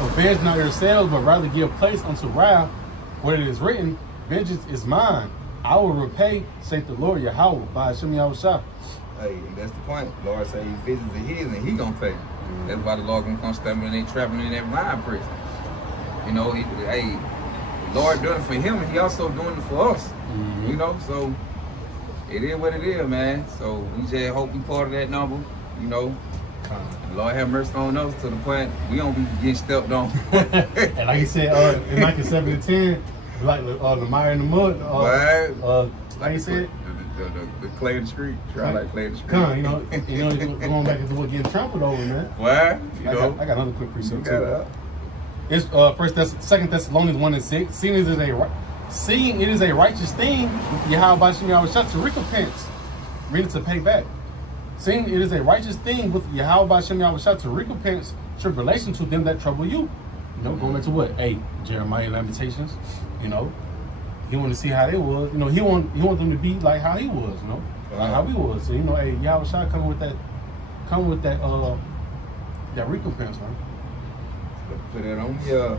avenge not yourselves, but rather give place unto wrath, for it is written, vengeance is mine. I will repay, saith the Lord Yahweh, by Hashem Yahushua. Hey, that's the point. Lord say his vengeance is his, and he gonna pay. That's why the Lord gonna come stumbling and traveling in that wine press. Hey, the Lord doing it for him, and he also doing it for us. So it is what it is, man. So we just hope we part of that number. Lord have mercy on us to the point we don't be getting stepped on. And like you said, in Micah 7 and 10, like the mire in the mud. Like you said, the clay in the street. Try like clay in the street. Going back into what getting trampled over, man. What? I got another quick precept too. It's 2 Thessalonians 1 and 6. Seeing it is a righteous thing, Yahweh Shem to recompense, meaning to pay back. Seeing it is a righteous thing with Yahweh Shem to recompense tribulation to them that trouble you. Going back to what? Hey, Jeremiah Lamentations. He want to see how they was. He want them to be like how he was. Like how we was. So hey, Yahweh Shah coming with that recompense, man. Put that on your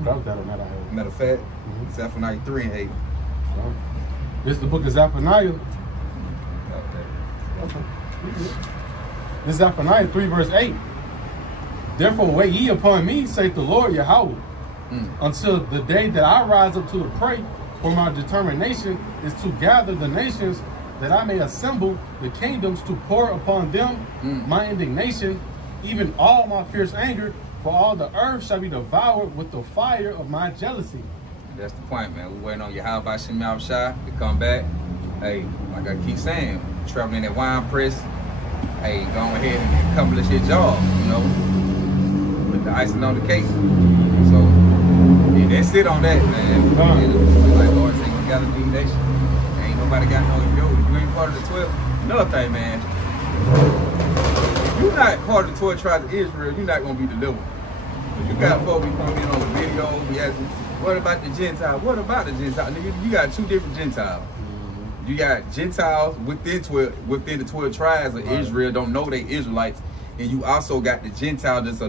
matter of fact, Zephaniah 3 and 8. This is the book of Zephaniah. Okay. This is Zephaniah 3 verse 8. Therefore wait ye upon me, saith the Lord Yahweh, until the day that I rise up to the prey, for my determination is to gather the nations, that I may assemble the kingdoms to pour upon them my indignation, even all my fierce anger, for all the earth shall be devoured with the fire of my jealousy. That's the point, man. We're waiting on Yahweh Shem Yahushua to come back. Hey, like I keep saying, traveling that wine press, hey, go ahead and accomplish your job, with the icing on the cake. So, that's it on that, man. Like Lord said, you gotta be nation. Ain't nobody got you ain't part of the 12. Another thing, man. If you're not part of the 12 tribes of Israel, you're not gonna be delivered. You got folks be coming in on the video, be asking, what about the Gentiles? What about the Gentiles? You got two different Gentiles. You got Gentiles within the 12 tribes of Israel, don't know they Israelites, and you also got the Gentiles that's a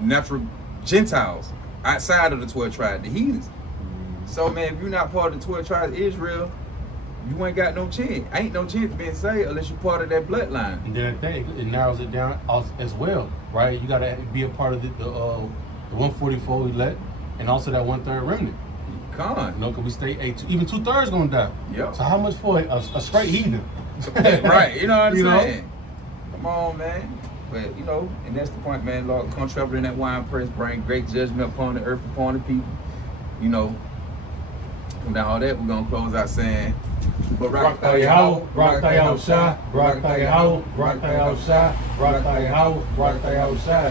natural Gentiles outside of the 12 tribes, the heathens. So man, if you're not part of the 12 tribes of Israel, you ain't got no chance. Ain't no chance being saved unless you're part of that bloodline. And then it narrows it down as well, right? You gotta be a part of the 144 elect, and also that 1/3 remnant. Con. You know, because we stay even 2/3 gonna die. Yep. So how much for a straight heathen? Right, you know what I'm You know? saying? Come on, man. But, you know, and that's the point, man. Lord, come travel in that wine press, bring great judgment upon the earth, upon the people. You know, and now all that, we're going to close out saying, Barak Tayahu, Barak Tayahu Shah, Barak Tayahu, Barak Tayahu Shah, Barak Tayahu, Barak Tayahu Shah.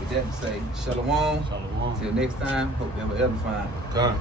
With that, say, Shalom. Shalom. Till next time, hope you have an edifying. Done.